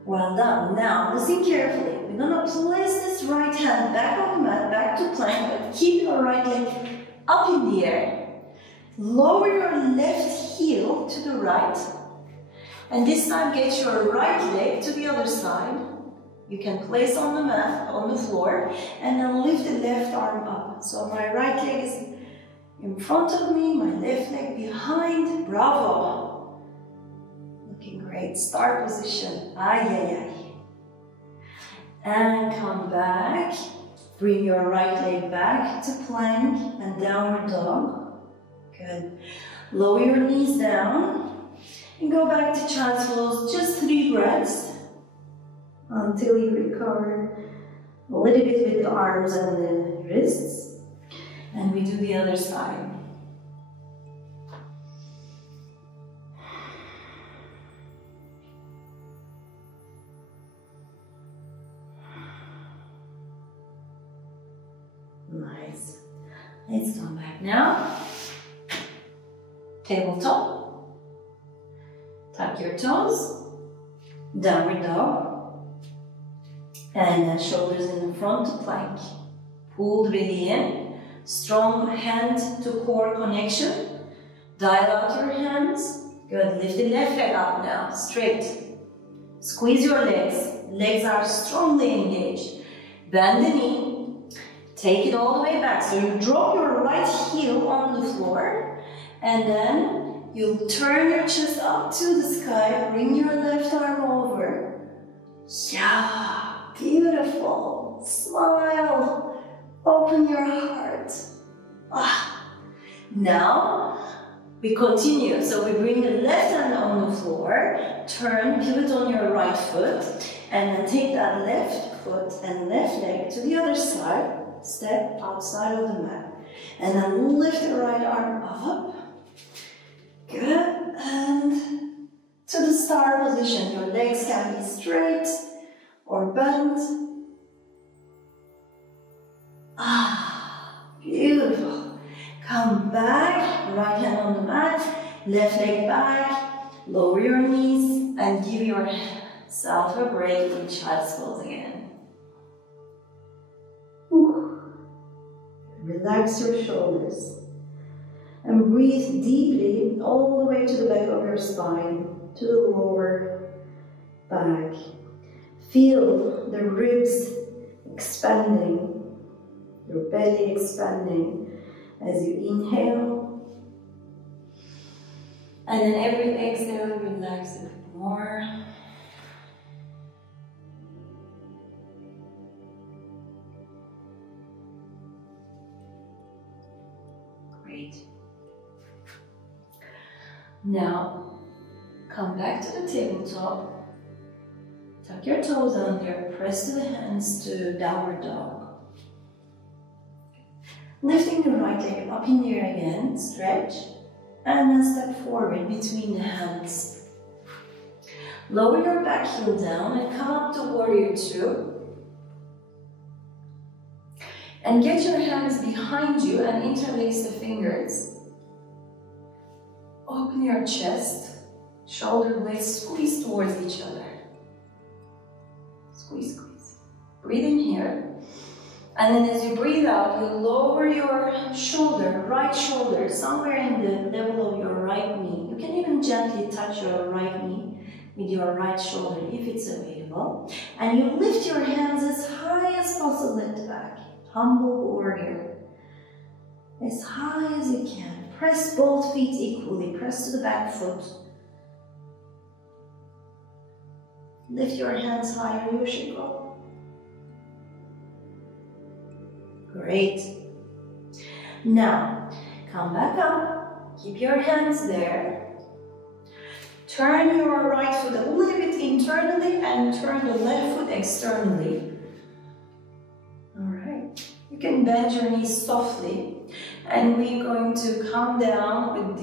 Well done. Now listen carefully. We're going to place this right hand back on the mat, back to plank, but keep your right leg up in the air. Lower your left heel to the right. And this time get your right leg to the other side. You can place on the mat, on the floor, and then lift the left arm up. So my right leg is in front of me, my left leg behind. Bravo. Looking great. Start position. Ay, ay, ay. And come back. Bring your right leg back to plank and downward dog. Good. Lower your knees down. And go back to child's pose, just 3 breaths until you recover a little bit with the arms and the wrists. And we do the other side. Nice. Let's come back now. Tabletop. Tuck your toes, downward dog, and then shoulders in the front to plank. Pull the belly in, strong hand to core connection. Dial out your hands. Good, lift the left leg up now, straight. Squeeze your legs, legs are strongly engaged. Bend the knee, take it all the way back. So you drop your right heel on the floor, and then you'll turn your chest up to the sky, bring your left arm over, Yeah, beautiful. Smile. Open your heart. Now we continue. So we bring the left hand on the floor, turn, pivot on your right foot, and then take that left foot and left leg to the other side. Step outside of the mat. And then lift the right arm up. Good. And to the star position. Your legs can be straight or bent. Beautiful. Come back, right hand on the mat, left leg back, lower your knees, and give yourself a break in child's pose again. Relax your shoulders. And breathe deeply all the way to the back of your spine, to the lower back. Feel the ribs expanding, your belly expanding as you inhale. And then every exhale, relax a bit more. Great. Now, come back to the tabletop. Tuck your toes under, press the hands to downward dog. Lifting the right leg up in the air again, stretch, and then step forward between the hands. Lower your back heel down and come up to warrior two. And get your hands behind you and interlace the fingers. Open your chest, shoulder blades squeeze towards each other. Squeeze, squeeze. Breathe in here. And then as you breathe out, you lower your shoulder, right shoulder, somewhere in the level of your right knee. You can even gently touch your right knee with your right shoulder if it's available. And you lift your hands as high as possible at the back. Humble warrior. As high as you can. Press both feet equally. Press to the back foot. Lift your hands higher, you should go. Great. Now, come back up. Keep your hands there. Turn your right foot a little bit internally and turn the left foot externally. Alright. You can bend your knees softly. And we're going to come down with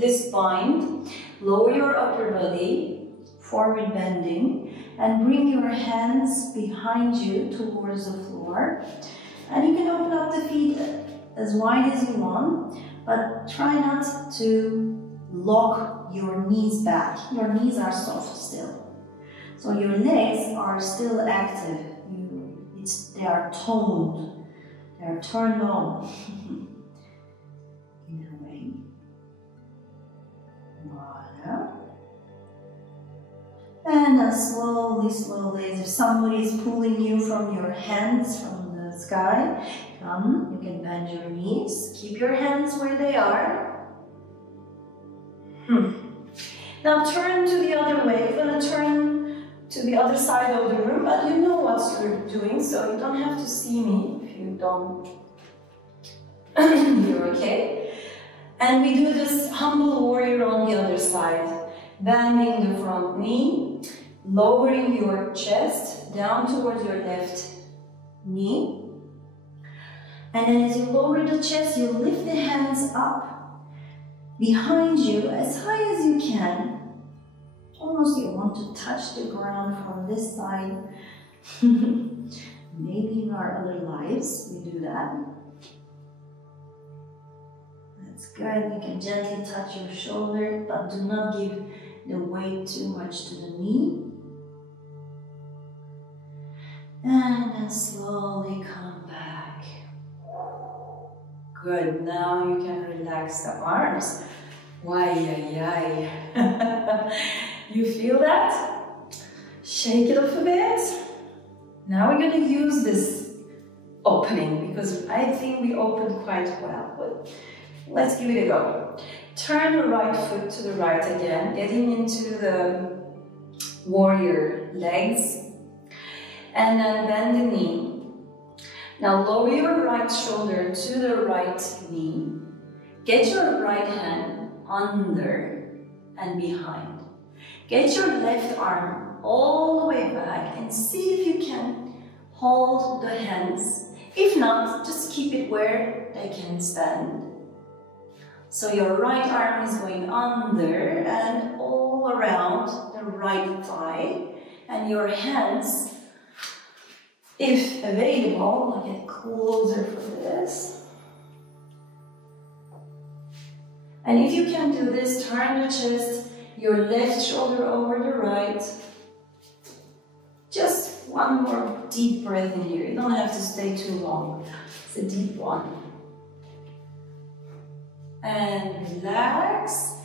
this bind. Lower your upper body, forward bending, and bring your hands behind you towards the floor. And you can open up the feet as wide as you want, but try not to lock your knees back. Your knees are soft still. So your legs are still active. They are toned. They are turned on. In a way. Voila. And then slowly, slowly, as if somebody is pulling you from your hands, from the sky, come, you can bend your knees, keep your hands where they are. Now turn to the other way. You're going to turn to the other side of the room, but you know what you're doing, so you don't have to see me if you don't. You're okay. And we do this humble warrior on the other side. Bending the front knee, lowering your chest down towards your left knee. And then as you lower the chest, you lift the hands up behind you as high as you can. Almost you want to touch the ground from this side. Maybe in our other lives we do that. That's good. You can gently touch your shoulder, but do not give the weight too much to the knee. And then slowly come back. Good. Now you can relax the arms. Why. You feel that? Shake it off a bit. Now we're going to use this opening because I think we opened quite well. But let's give it a go. Turn the right foot to the right again, getting into the warrior legs. And then bend the knee. Now lower your right shoulder to the right knee. Get your right hand under and behind. Get your left arm all the way back and see if you can hold the hands. If not, just keep it where they can stand. So your right arm is going under and all around the right thigh, and your hands, if available, I'll get closer for this. And if you can do this, turn the chest, your left shoulder over the right. Just one more deep breath in here. You don't have to stay too long. It's a deep one. And relax.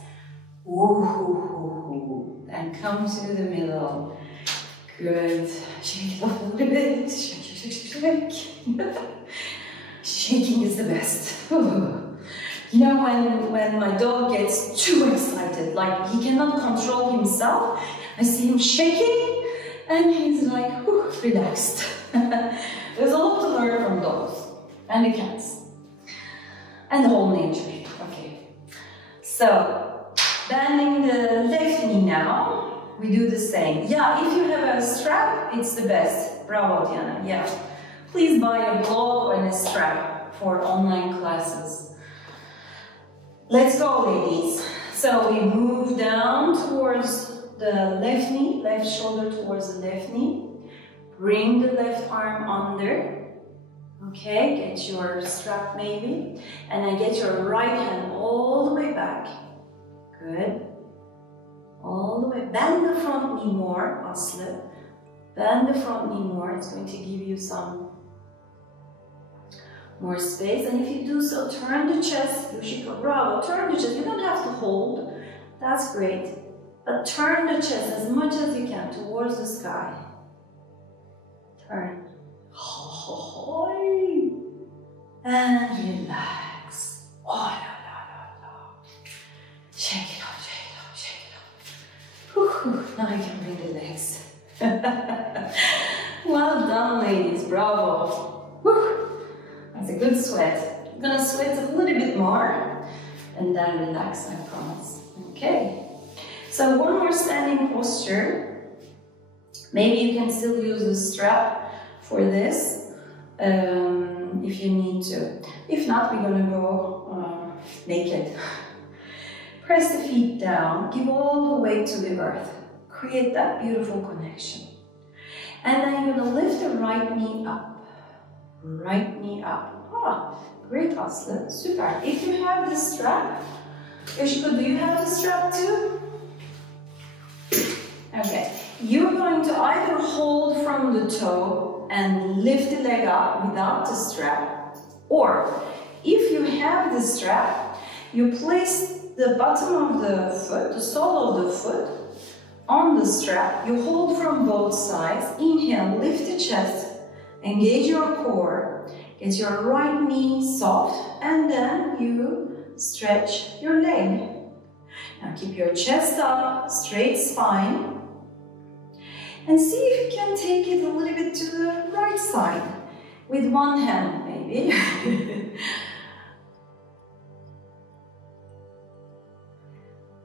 Ooh, and come to the middle. Good. Shake it off a little bit. Shake, shake, shake, shake. Shaking is the best. You know, when my dog gets too excited, like he cannot control himself, I see him shaking and he's like, whew, relaxed. There's a lot to learn from dogs and the cats and the whole nature. Okay. So, bending the left knee now, we do the same. Yeah, if you have a strap, it's the best. Bravo, Diana. Yeah. Please buy a blog and a strap for online classes. Let's go, ladies. So we move down towards the left knee, left shoulder towards the left knee. Bring the left arm under. Okay, get your strap maybe. And then get your right hand all the way back. Good. All the way. Bend the front knee more, Aslı. Bend the front knee more. It's going to give you some more space. And if you do so, turn the chest. Yoshiko, bravo. Turn the chest. You don't have to hold. That's great. But turn the chest as much as you can towards the sky. Turn. And relax. Oh, no. Shake it off, shake it off, shake it off. Whew. Now I can bring the legs. Well done, ladies. Bravo. Whew. That's a good sweat. I'm gonna sweat a little bit more and then relax, I promise. Okay. So one more standing posture. Maybe you can still use the strap for this if you need to. If not, we're gonna go naked. Press the feet down, give all the weight to the earth. Create that beautiful connection. And then you're gonna lift the right knee up. Right knee up. Ah, great, Aslı. Super. If you have the strap, Yoshiko, do you have the strap too? Okay. You're going to either hold from the toe and lift the leg up without the strap, or if you have the strap, you place the bottom of the foot, the sole of the foot, on the strap. You hold from both sides. Inhale, lift the chest, engage your core, get your right knee soft, and then you stretch your leg. Now keep your chest up, straight spine, and see if you can take it a little bit to the right side with one hand, maybe.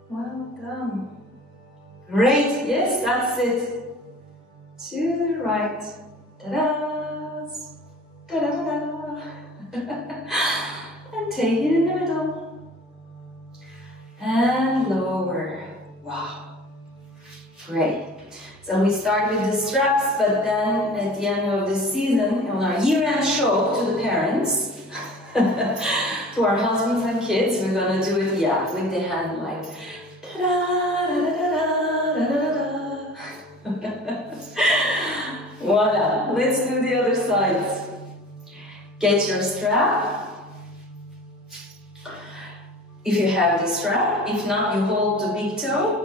Well done. Great. Yes, that's it. To the right. Ta-da! Ta-da-da-da! And take it in the middle. And lower. Wow. Great. So we start with the straps, but then at the end of the season, on our year-end show to the parents, to our husbands and kids, we're gonna do it, yeah, with the hand like ta-da-da-da-da-da-da-da. Voila, let's do the other sides. Get your strap. If you have the strap, if not, you hold the big toe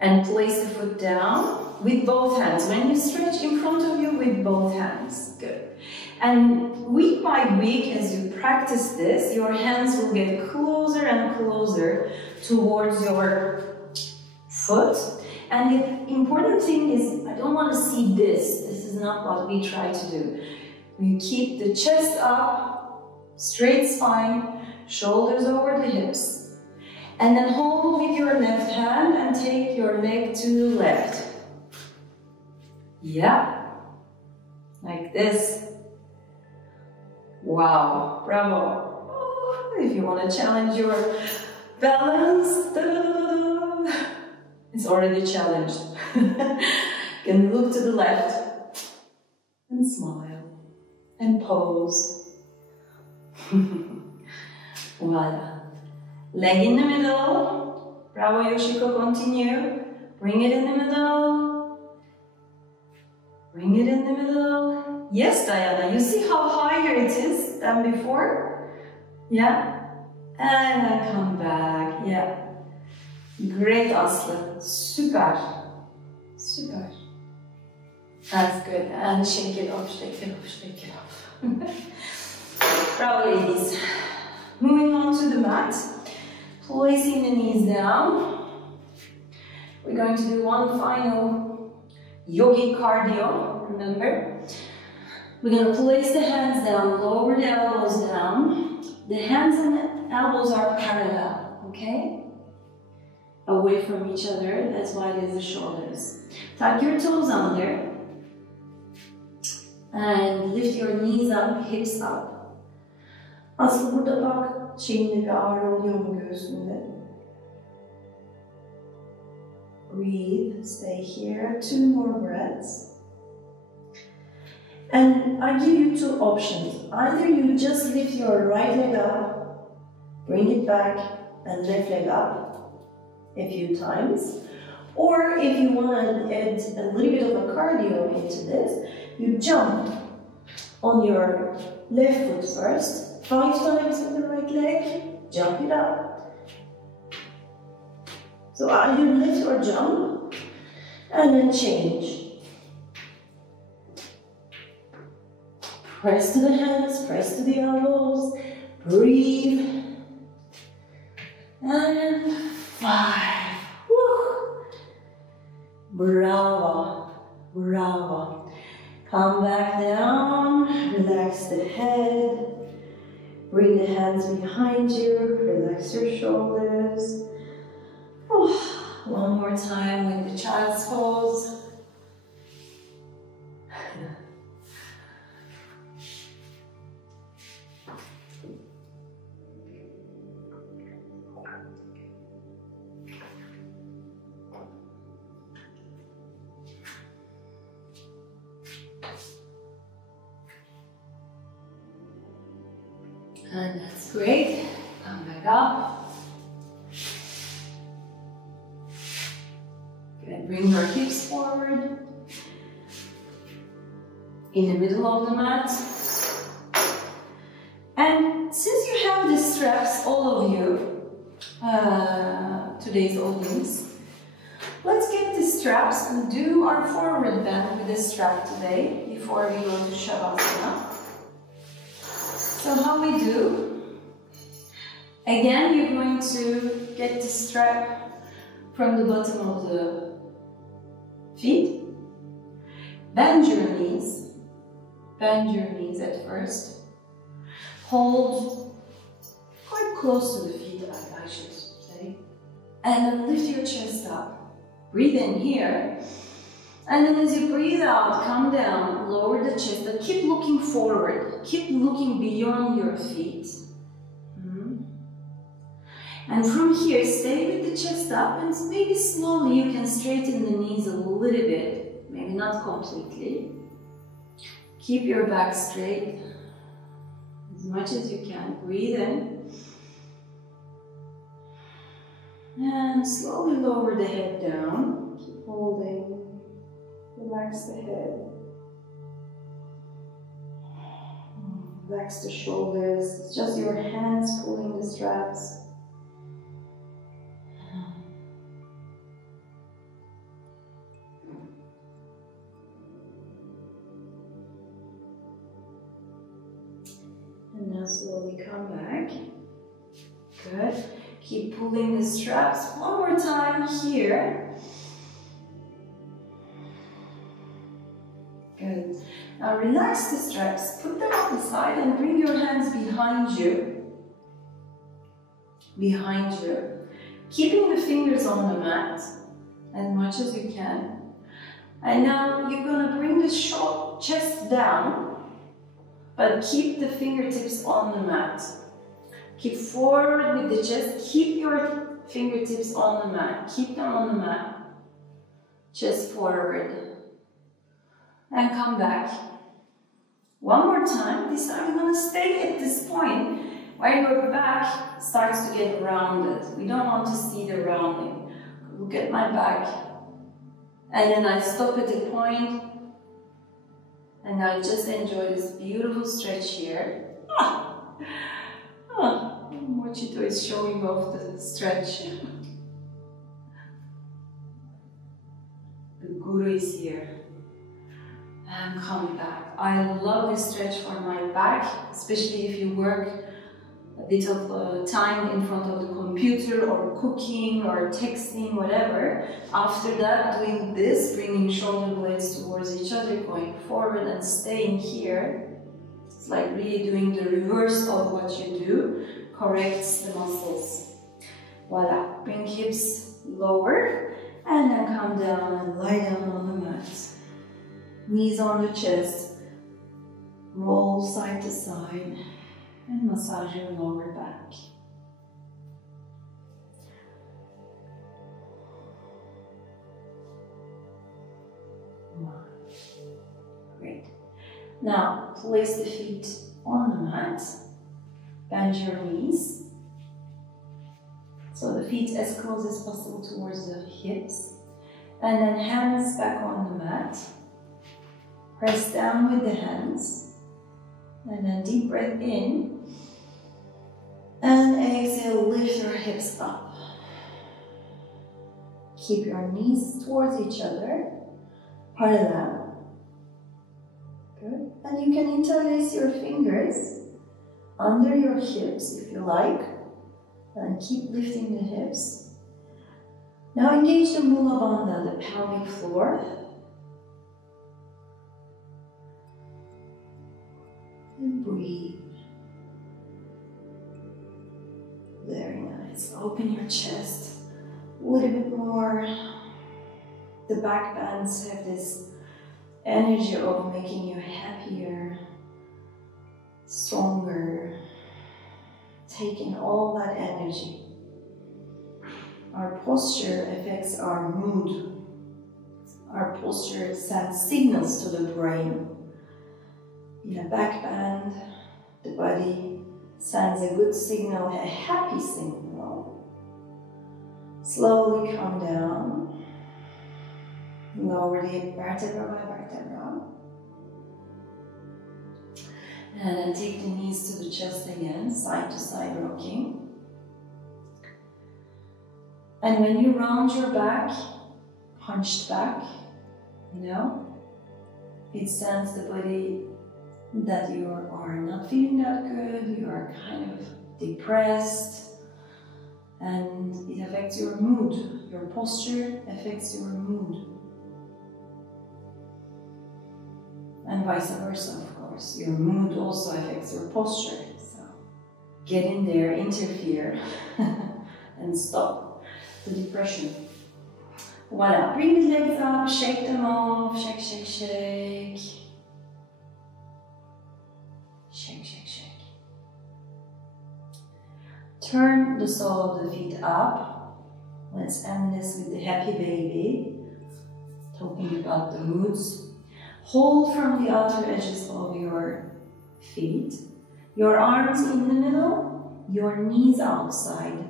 and place the foot down with both hands. When you stretch in front of you with both hands, good. And week by week, as you practice this, your hands will get closer and closer towards your foot. And the important thing is, I don't want to see this. This is not what we try to do. We keep the chest up, straight spine, shoulders over the hips. And then hold with your left hand and take your leg to the left. Yeah. Like this. Wow. Bravo. If you want to challenge your balance, it's already challenged. You can look to the left and smile and pose. Voila. Leg in the middle. Bravo, Yoshiko, continue. Bring it in the middle. Bring it in the middle. Yes, Diana, you see how higher it is than before? Yeah? And I come back. Yeah. Great, Aslı. Super. Super. That's good. And shake it off, shake it off, shake it off. Bravo, ladies. Moving on to the mat. Placing the knees down. We're going to do one final yogic cardio, remember? We're going to place the hands down, lower the elbows down. The hands and elbows are parallel, okay? Away from each other, that's why there's the shoulders. Tuck your toes under. And lift your knees up, hips up. Aslı burada bak, şeyinde bir ağrı oluyor mu göğsünde? Breathe, stay here, 2 more breaths. And I give you 2 options. Either you just lift your right leg up, bring it back, and left leg up a few times. Or if you want to add a little bit of a cardio into this, you jump on your left foot first, 5 times with the right leg, jump it up. So either lift or jump, and then change. Press to the hands, press to the elbows, breathe. And 5. Woo. Bravo, bravo. Come back down, relax the head. Bring the hands behind you, relax your shoulders. One more time with the child's pose. And that's great. Come back up. Good. Bring your hips forward. In the middle of the mat. And since you have the straps, all of you, today's audience, let's get the straps and do our forward bend with the strap today before we go to Shavasana. So how we do, again you're going to get the strap from the bottom of the feet, bend your knees at first, hold quite close to the feet I should say, and then lift your chest up, breathe in here, and then as you breathe out, come down, lower the chest, but keep looking forward, keep looking beyond your feet. And from here, stay with the chest up, and maybe slowly you can straighten the knees a little bit, maybe not completely. Keep your back straight as much as you can, breathe in. And slowly lower the head down, keep holding. Relax the head. Relax the shoulders. It's just your hands pulling the straps. And now slowly come back. Good. Keep pulling the straps. One more time here. Good. Now relax the straps, put them on the side and bring your hands behind you. Behind you. Keeping the fingers on the mat as much as you can. And now you're going to bring the chest down, but keep the fingertips on the mat. Keep forward with the chest, keep your fingertips on the mat, keep them on the mat. Chest forward. And come back. One more time. This time you're going to stay at this point where your back starts to get rounded. We don't want to see the rounding. Look at my back. And then I stop at the point and I just enjoy this beautiful stretch here. Mochito is showing off the stretch. The guru is here. And come back. I love this stretch for my back, especially if you work a bit of time in front of the computer or cooking or texting, whatever. After that, doing this, bringing shoulder blades towards each other, going forward and staying here. It's like really doing the reverse of what you do, corrects the muscles. Voila, bring hips lower and then come down and lie down on the mat. Knees on the chest, roll side to side, and massage your lower back. Great. Now, place the feet on the mat, bend your knees, so the feet as close as possible towards the hips, and then hands back on the mat. Press down with the hands, and then deep breath in, and exhale, lift your hips up. Keep your knees towards each other, parallel. Good. And you can interlace your fingers under your hips if you like, and keep lifting the hips. Now engage the Muladhara, the pelvic floor. And breathe. Very nice. Open your chest a little bit more. The back bands have this energy of making you happier, stronger, taking all that energy. Our posture affects our mood. Our posture sends signals to the brain. In a back bend, the body sends a good signal, a happy signal. Slowly come down. Lower the hip vertebra by vertebra. And then take the knees to the chest again, side to side rocking. And when you round your back, hunched back, it sends the body that you are not feeling that good, you are kind of depressed, and it affects your mood. Your posture affects your mood. And vice versa, of course. Your mood also affects your posture. So get in there, interfere, and stop the depression. Voila, bring the legs up, shake them off, shake, shake, shake. Shake, shake, shake. Turn the sole of the feet up. Let's end this with the happy baby. Talking about the moods. Hold from the outer edges of your feet. Your arms in the middle, your knees outside.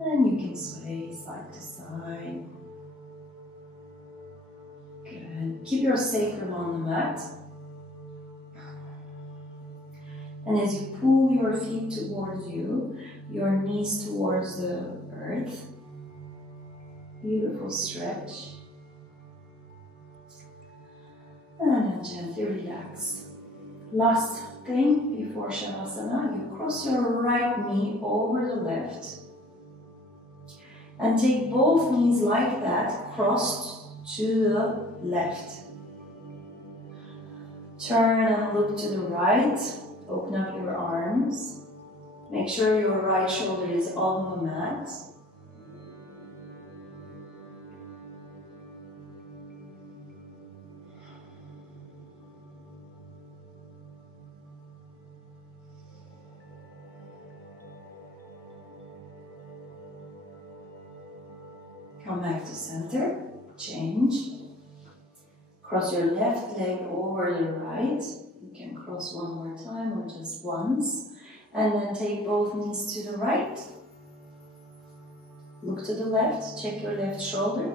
And you can sway side to side. Good. Keep your sacrum on the mat. And as you pull your feet towards you, your knees towards the earth. Beautiful stretch. And then gently relax. Last thing before Shavasana, you cross your right knee over the left. And take both knees like that, crossed to the left. Turn and look to the right. Open up your arms. Make sure your right shoulder is on the mat. Come back to center. Change. Cross your left leg over the right. You can cross one more time or just once. And then take both knees to the right. Look to the left. Check your left shoulder.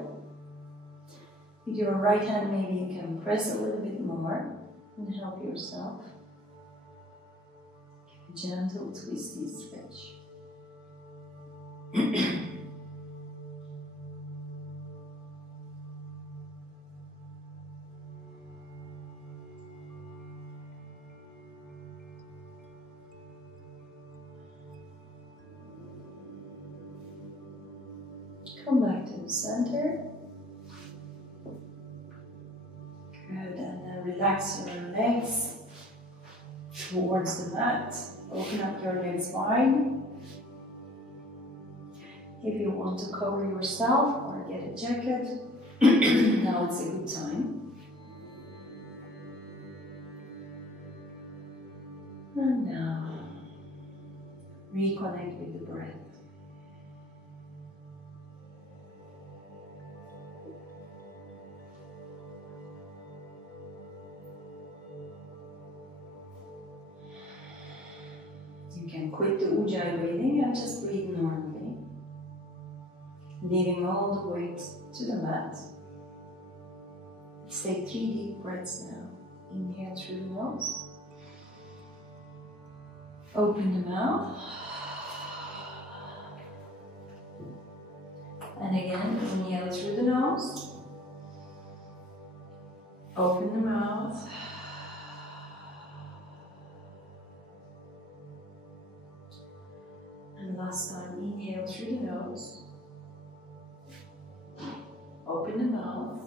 With your right hand, maybe you can press a little bit more and help yourself. Give a gentle twisty stretch. Come back to the center. Good, and then relax your legs towards the mat. Open up your legs wide. If you want to cover yourself or get a jacket, now it's a good time. And now, reconnect with the breath. You can quit the Ujjayi breathing and just breathe normally, leaving all the weight to the mat. Let's take 3 deep breaths now. Inhale through the nose. Open the mouth. And again, inhale through the nose. Open the mouth. And last time, inhale through the nose. Open the mouth.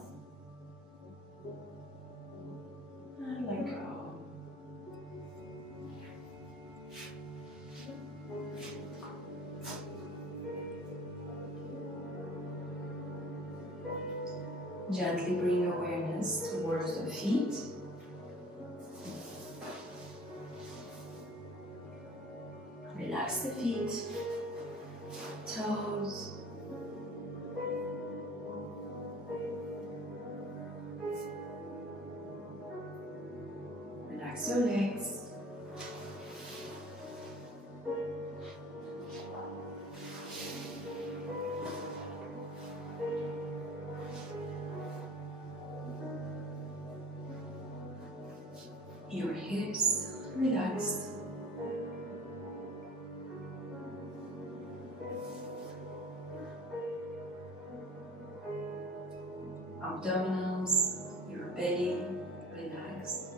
And let go. Gently bring awareness towards the feet. Relax the feet, toes. Relax your legs. Your hips relaxed. Abdominals, your belly relaxed.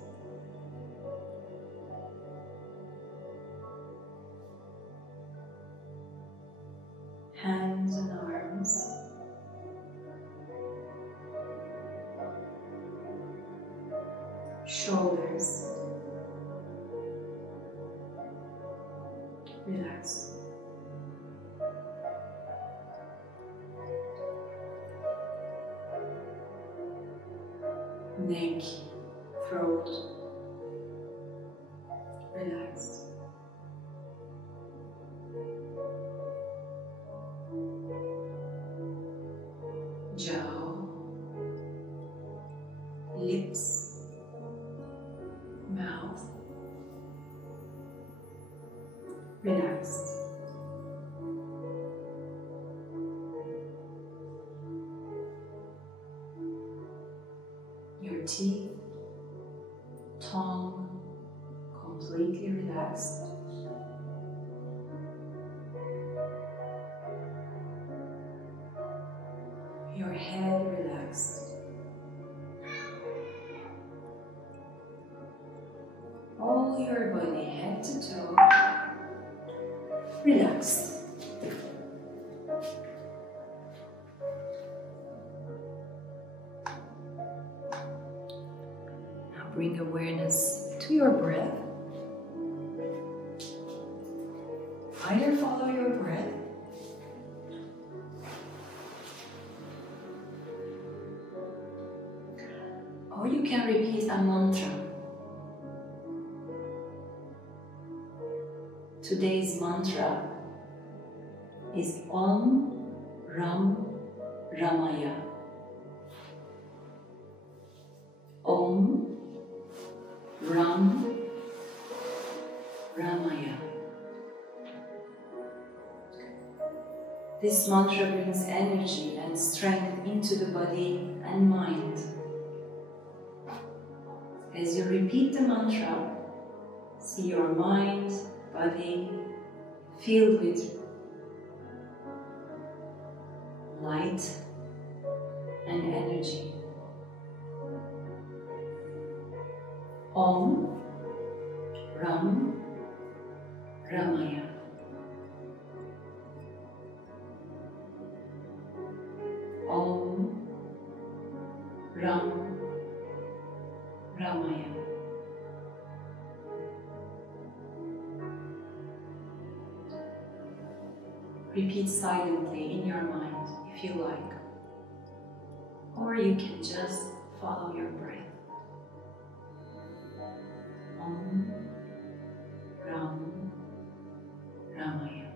Hands and arms. Shoulders relaxed. Neck, throat relaxed. Jaw, lips, mouth relaxed. Your teeth, tongue completely relaxed. Your head relaxed. All your body, head to toe, relaxed. Now bring awareness your breath. Either follow your breath or you can repeat a mantra. Today's mantra is Om Ram Ramaya. Om Ram Ramaya. This mantra brings energy and strength into the body and mind. As you repeat the mantra, see your mind, body filled with light and energy. Om Ram Ramaya. Om Ram Ramaya. Repeat silently in your mind if you like, or you can just follow your breath. Om Ram Ramaya.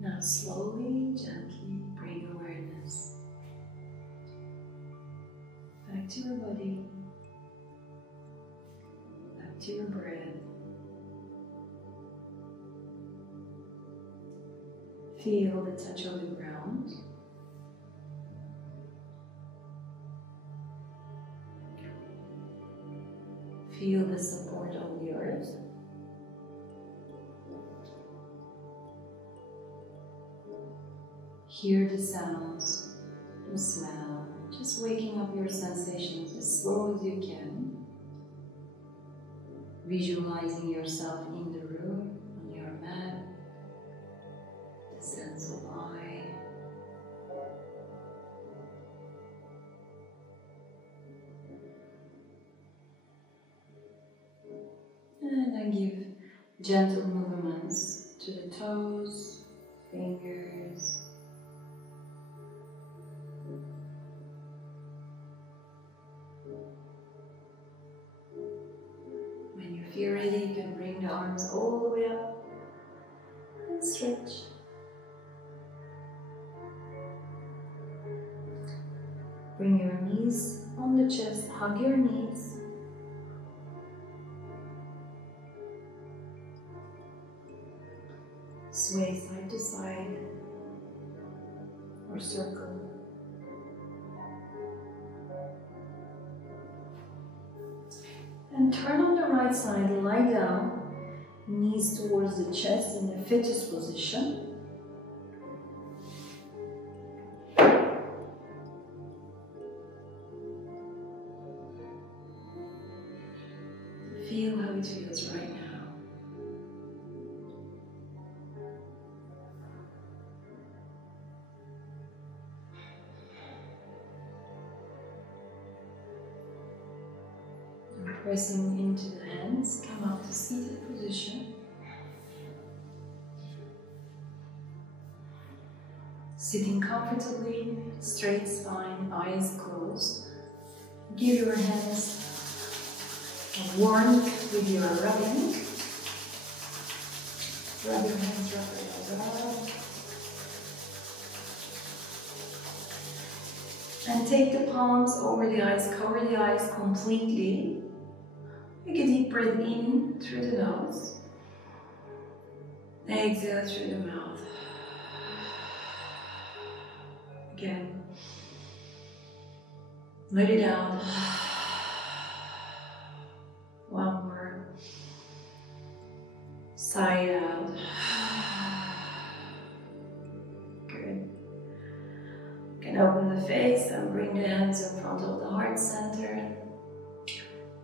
Now slowly, gently bring awareness back to your body, back to your breath. Feel the touch of the ground. Feel the support of the earth. Hear the sounds, the smell, just waking up your sensations as slow as you can. Visualizing yourself in the room, on your mat, the sense of I. And then give gentle movements to the toes, fingers. When you feel ready, you can bring the arms all the way up and stretch. Bring your knees on the chest, hug your knees. Sway side to side or circle. And turn on the right side, lie down, knees towards the chest in the fetus position. Feel how it feels right now. Pressing into the hands, come up to seated position. Sitting comfortably, straight spine, eyes closed. Give your hands a warmth with your rubbing. Rub your hands, rub. And take the palms over the eyes, cover the eyes completely. Take a deep breath in through the nose. Exhale through the mouth. Again. Let it out. One more. Sigh out. Good. You can open the face and bring the hands in front of the heart center.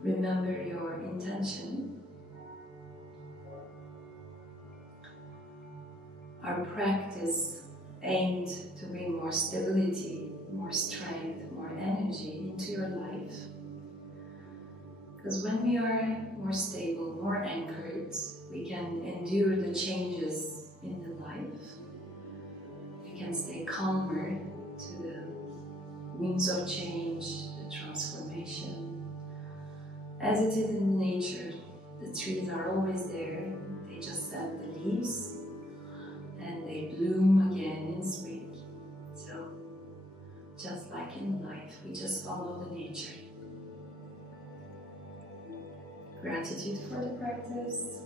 Remember your intention. Our practice aimed to bring more stability, more strength, more energy into your life. Because when we are more stable, more anchored, we can endure the changes in the life. We can stay calmer to the winds of change, the transformation. As it is in nature, the trees are always there. They just send the leaves and they bloom again in spring. So, just like in life, we just follow the nature. Gratitude for the practice.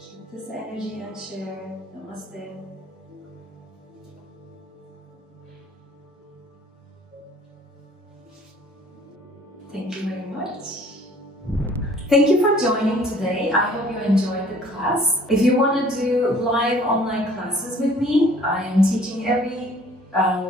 Keep this energy and share. Namaste. Thank you very much. Thank you for joining today. I hope you enjoyed the class. If you want to do live online classes with me, I am teaching every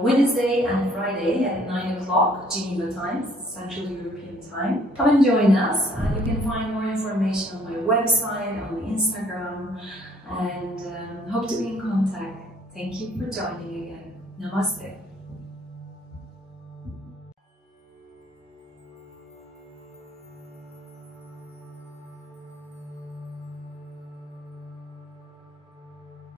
Wednesday and Friday at 9 o'clock Geneva time, Central European time. Come and join us. You can find more information on my website, on Instagram, and hope to be in contact. Thank you for joining again. Namaste.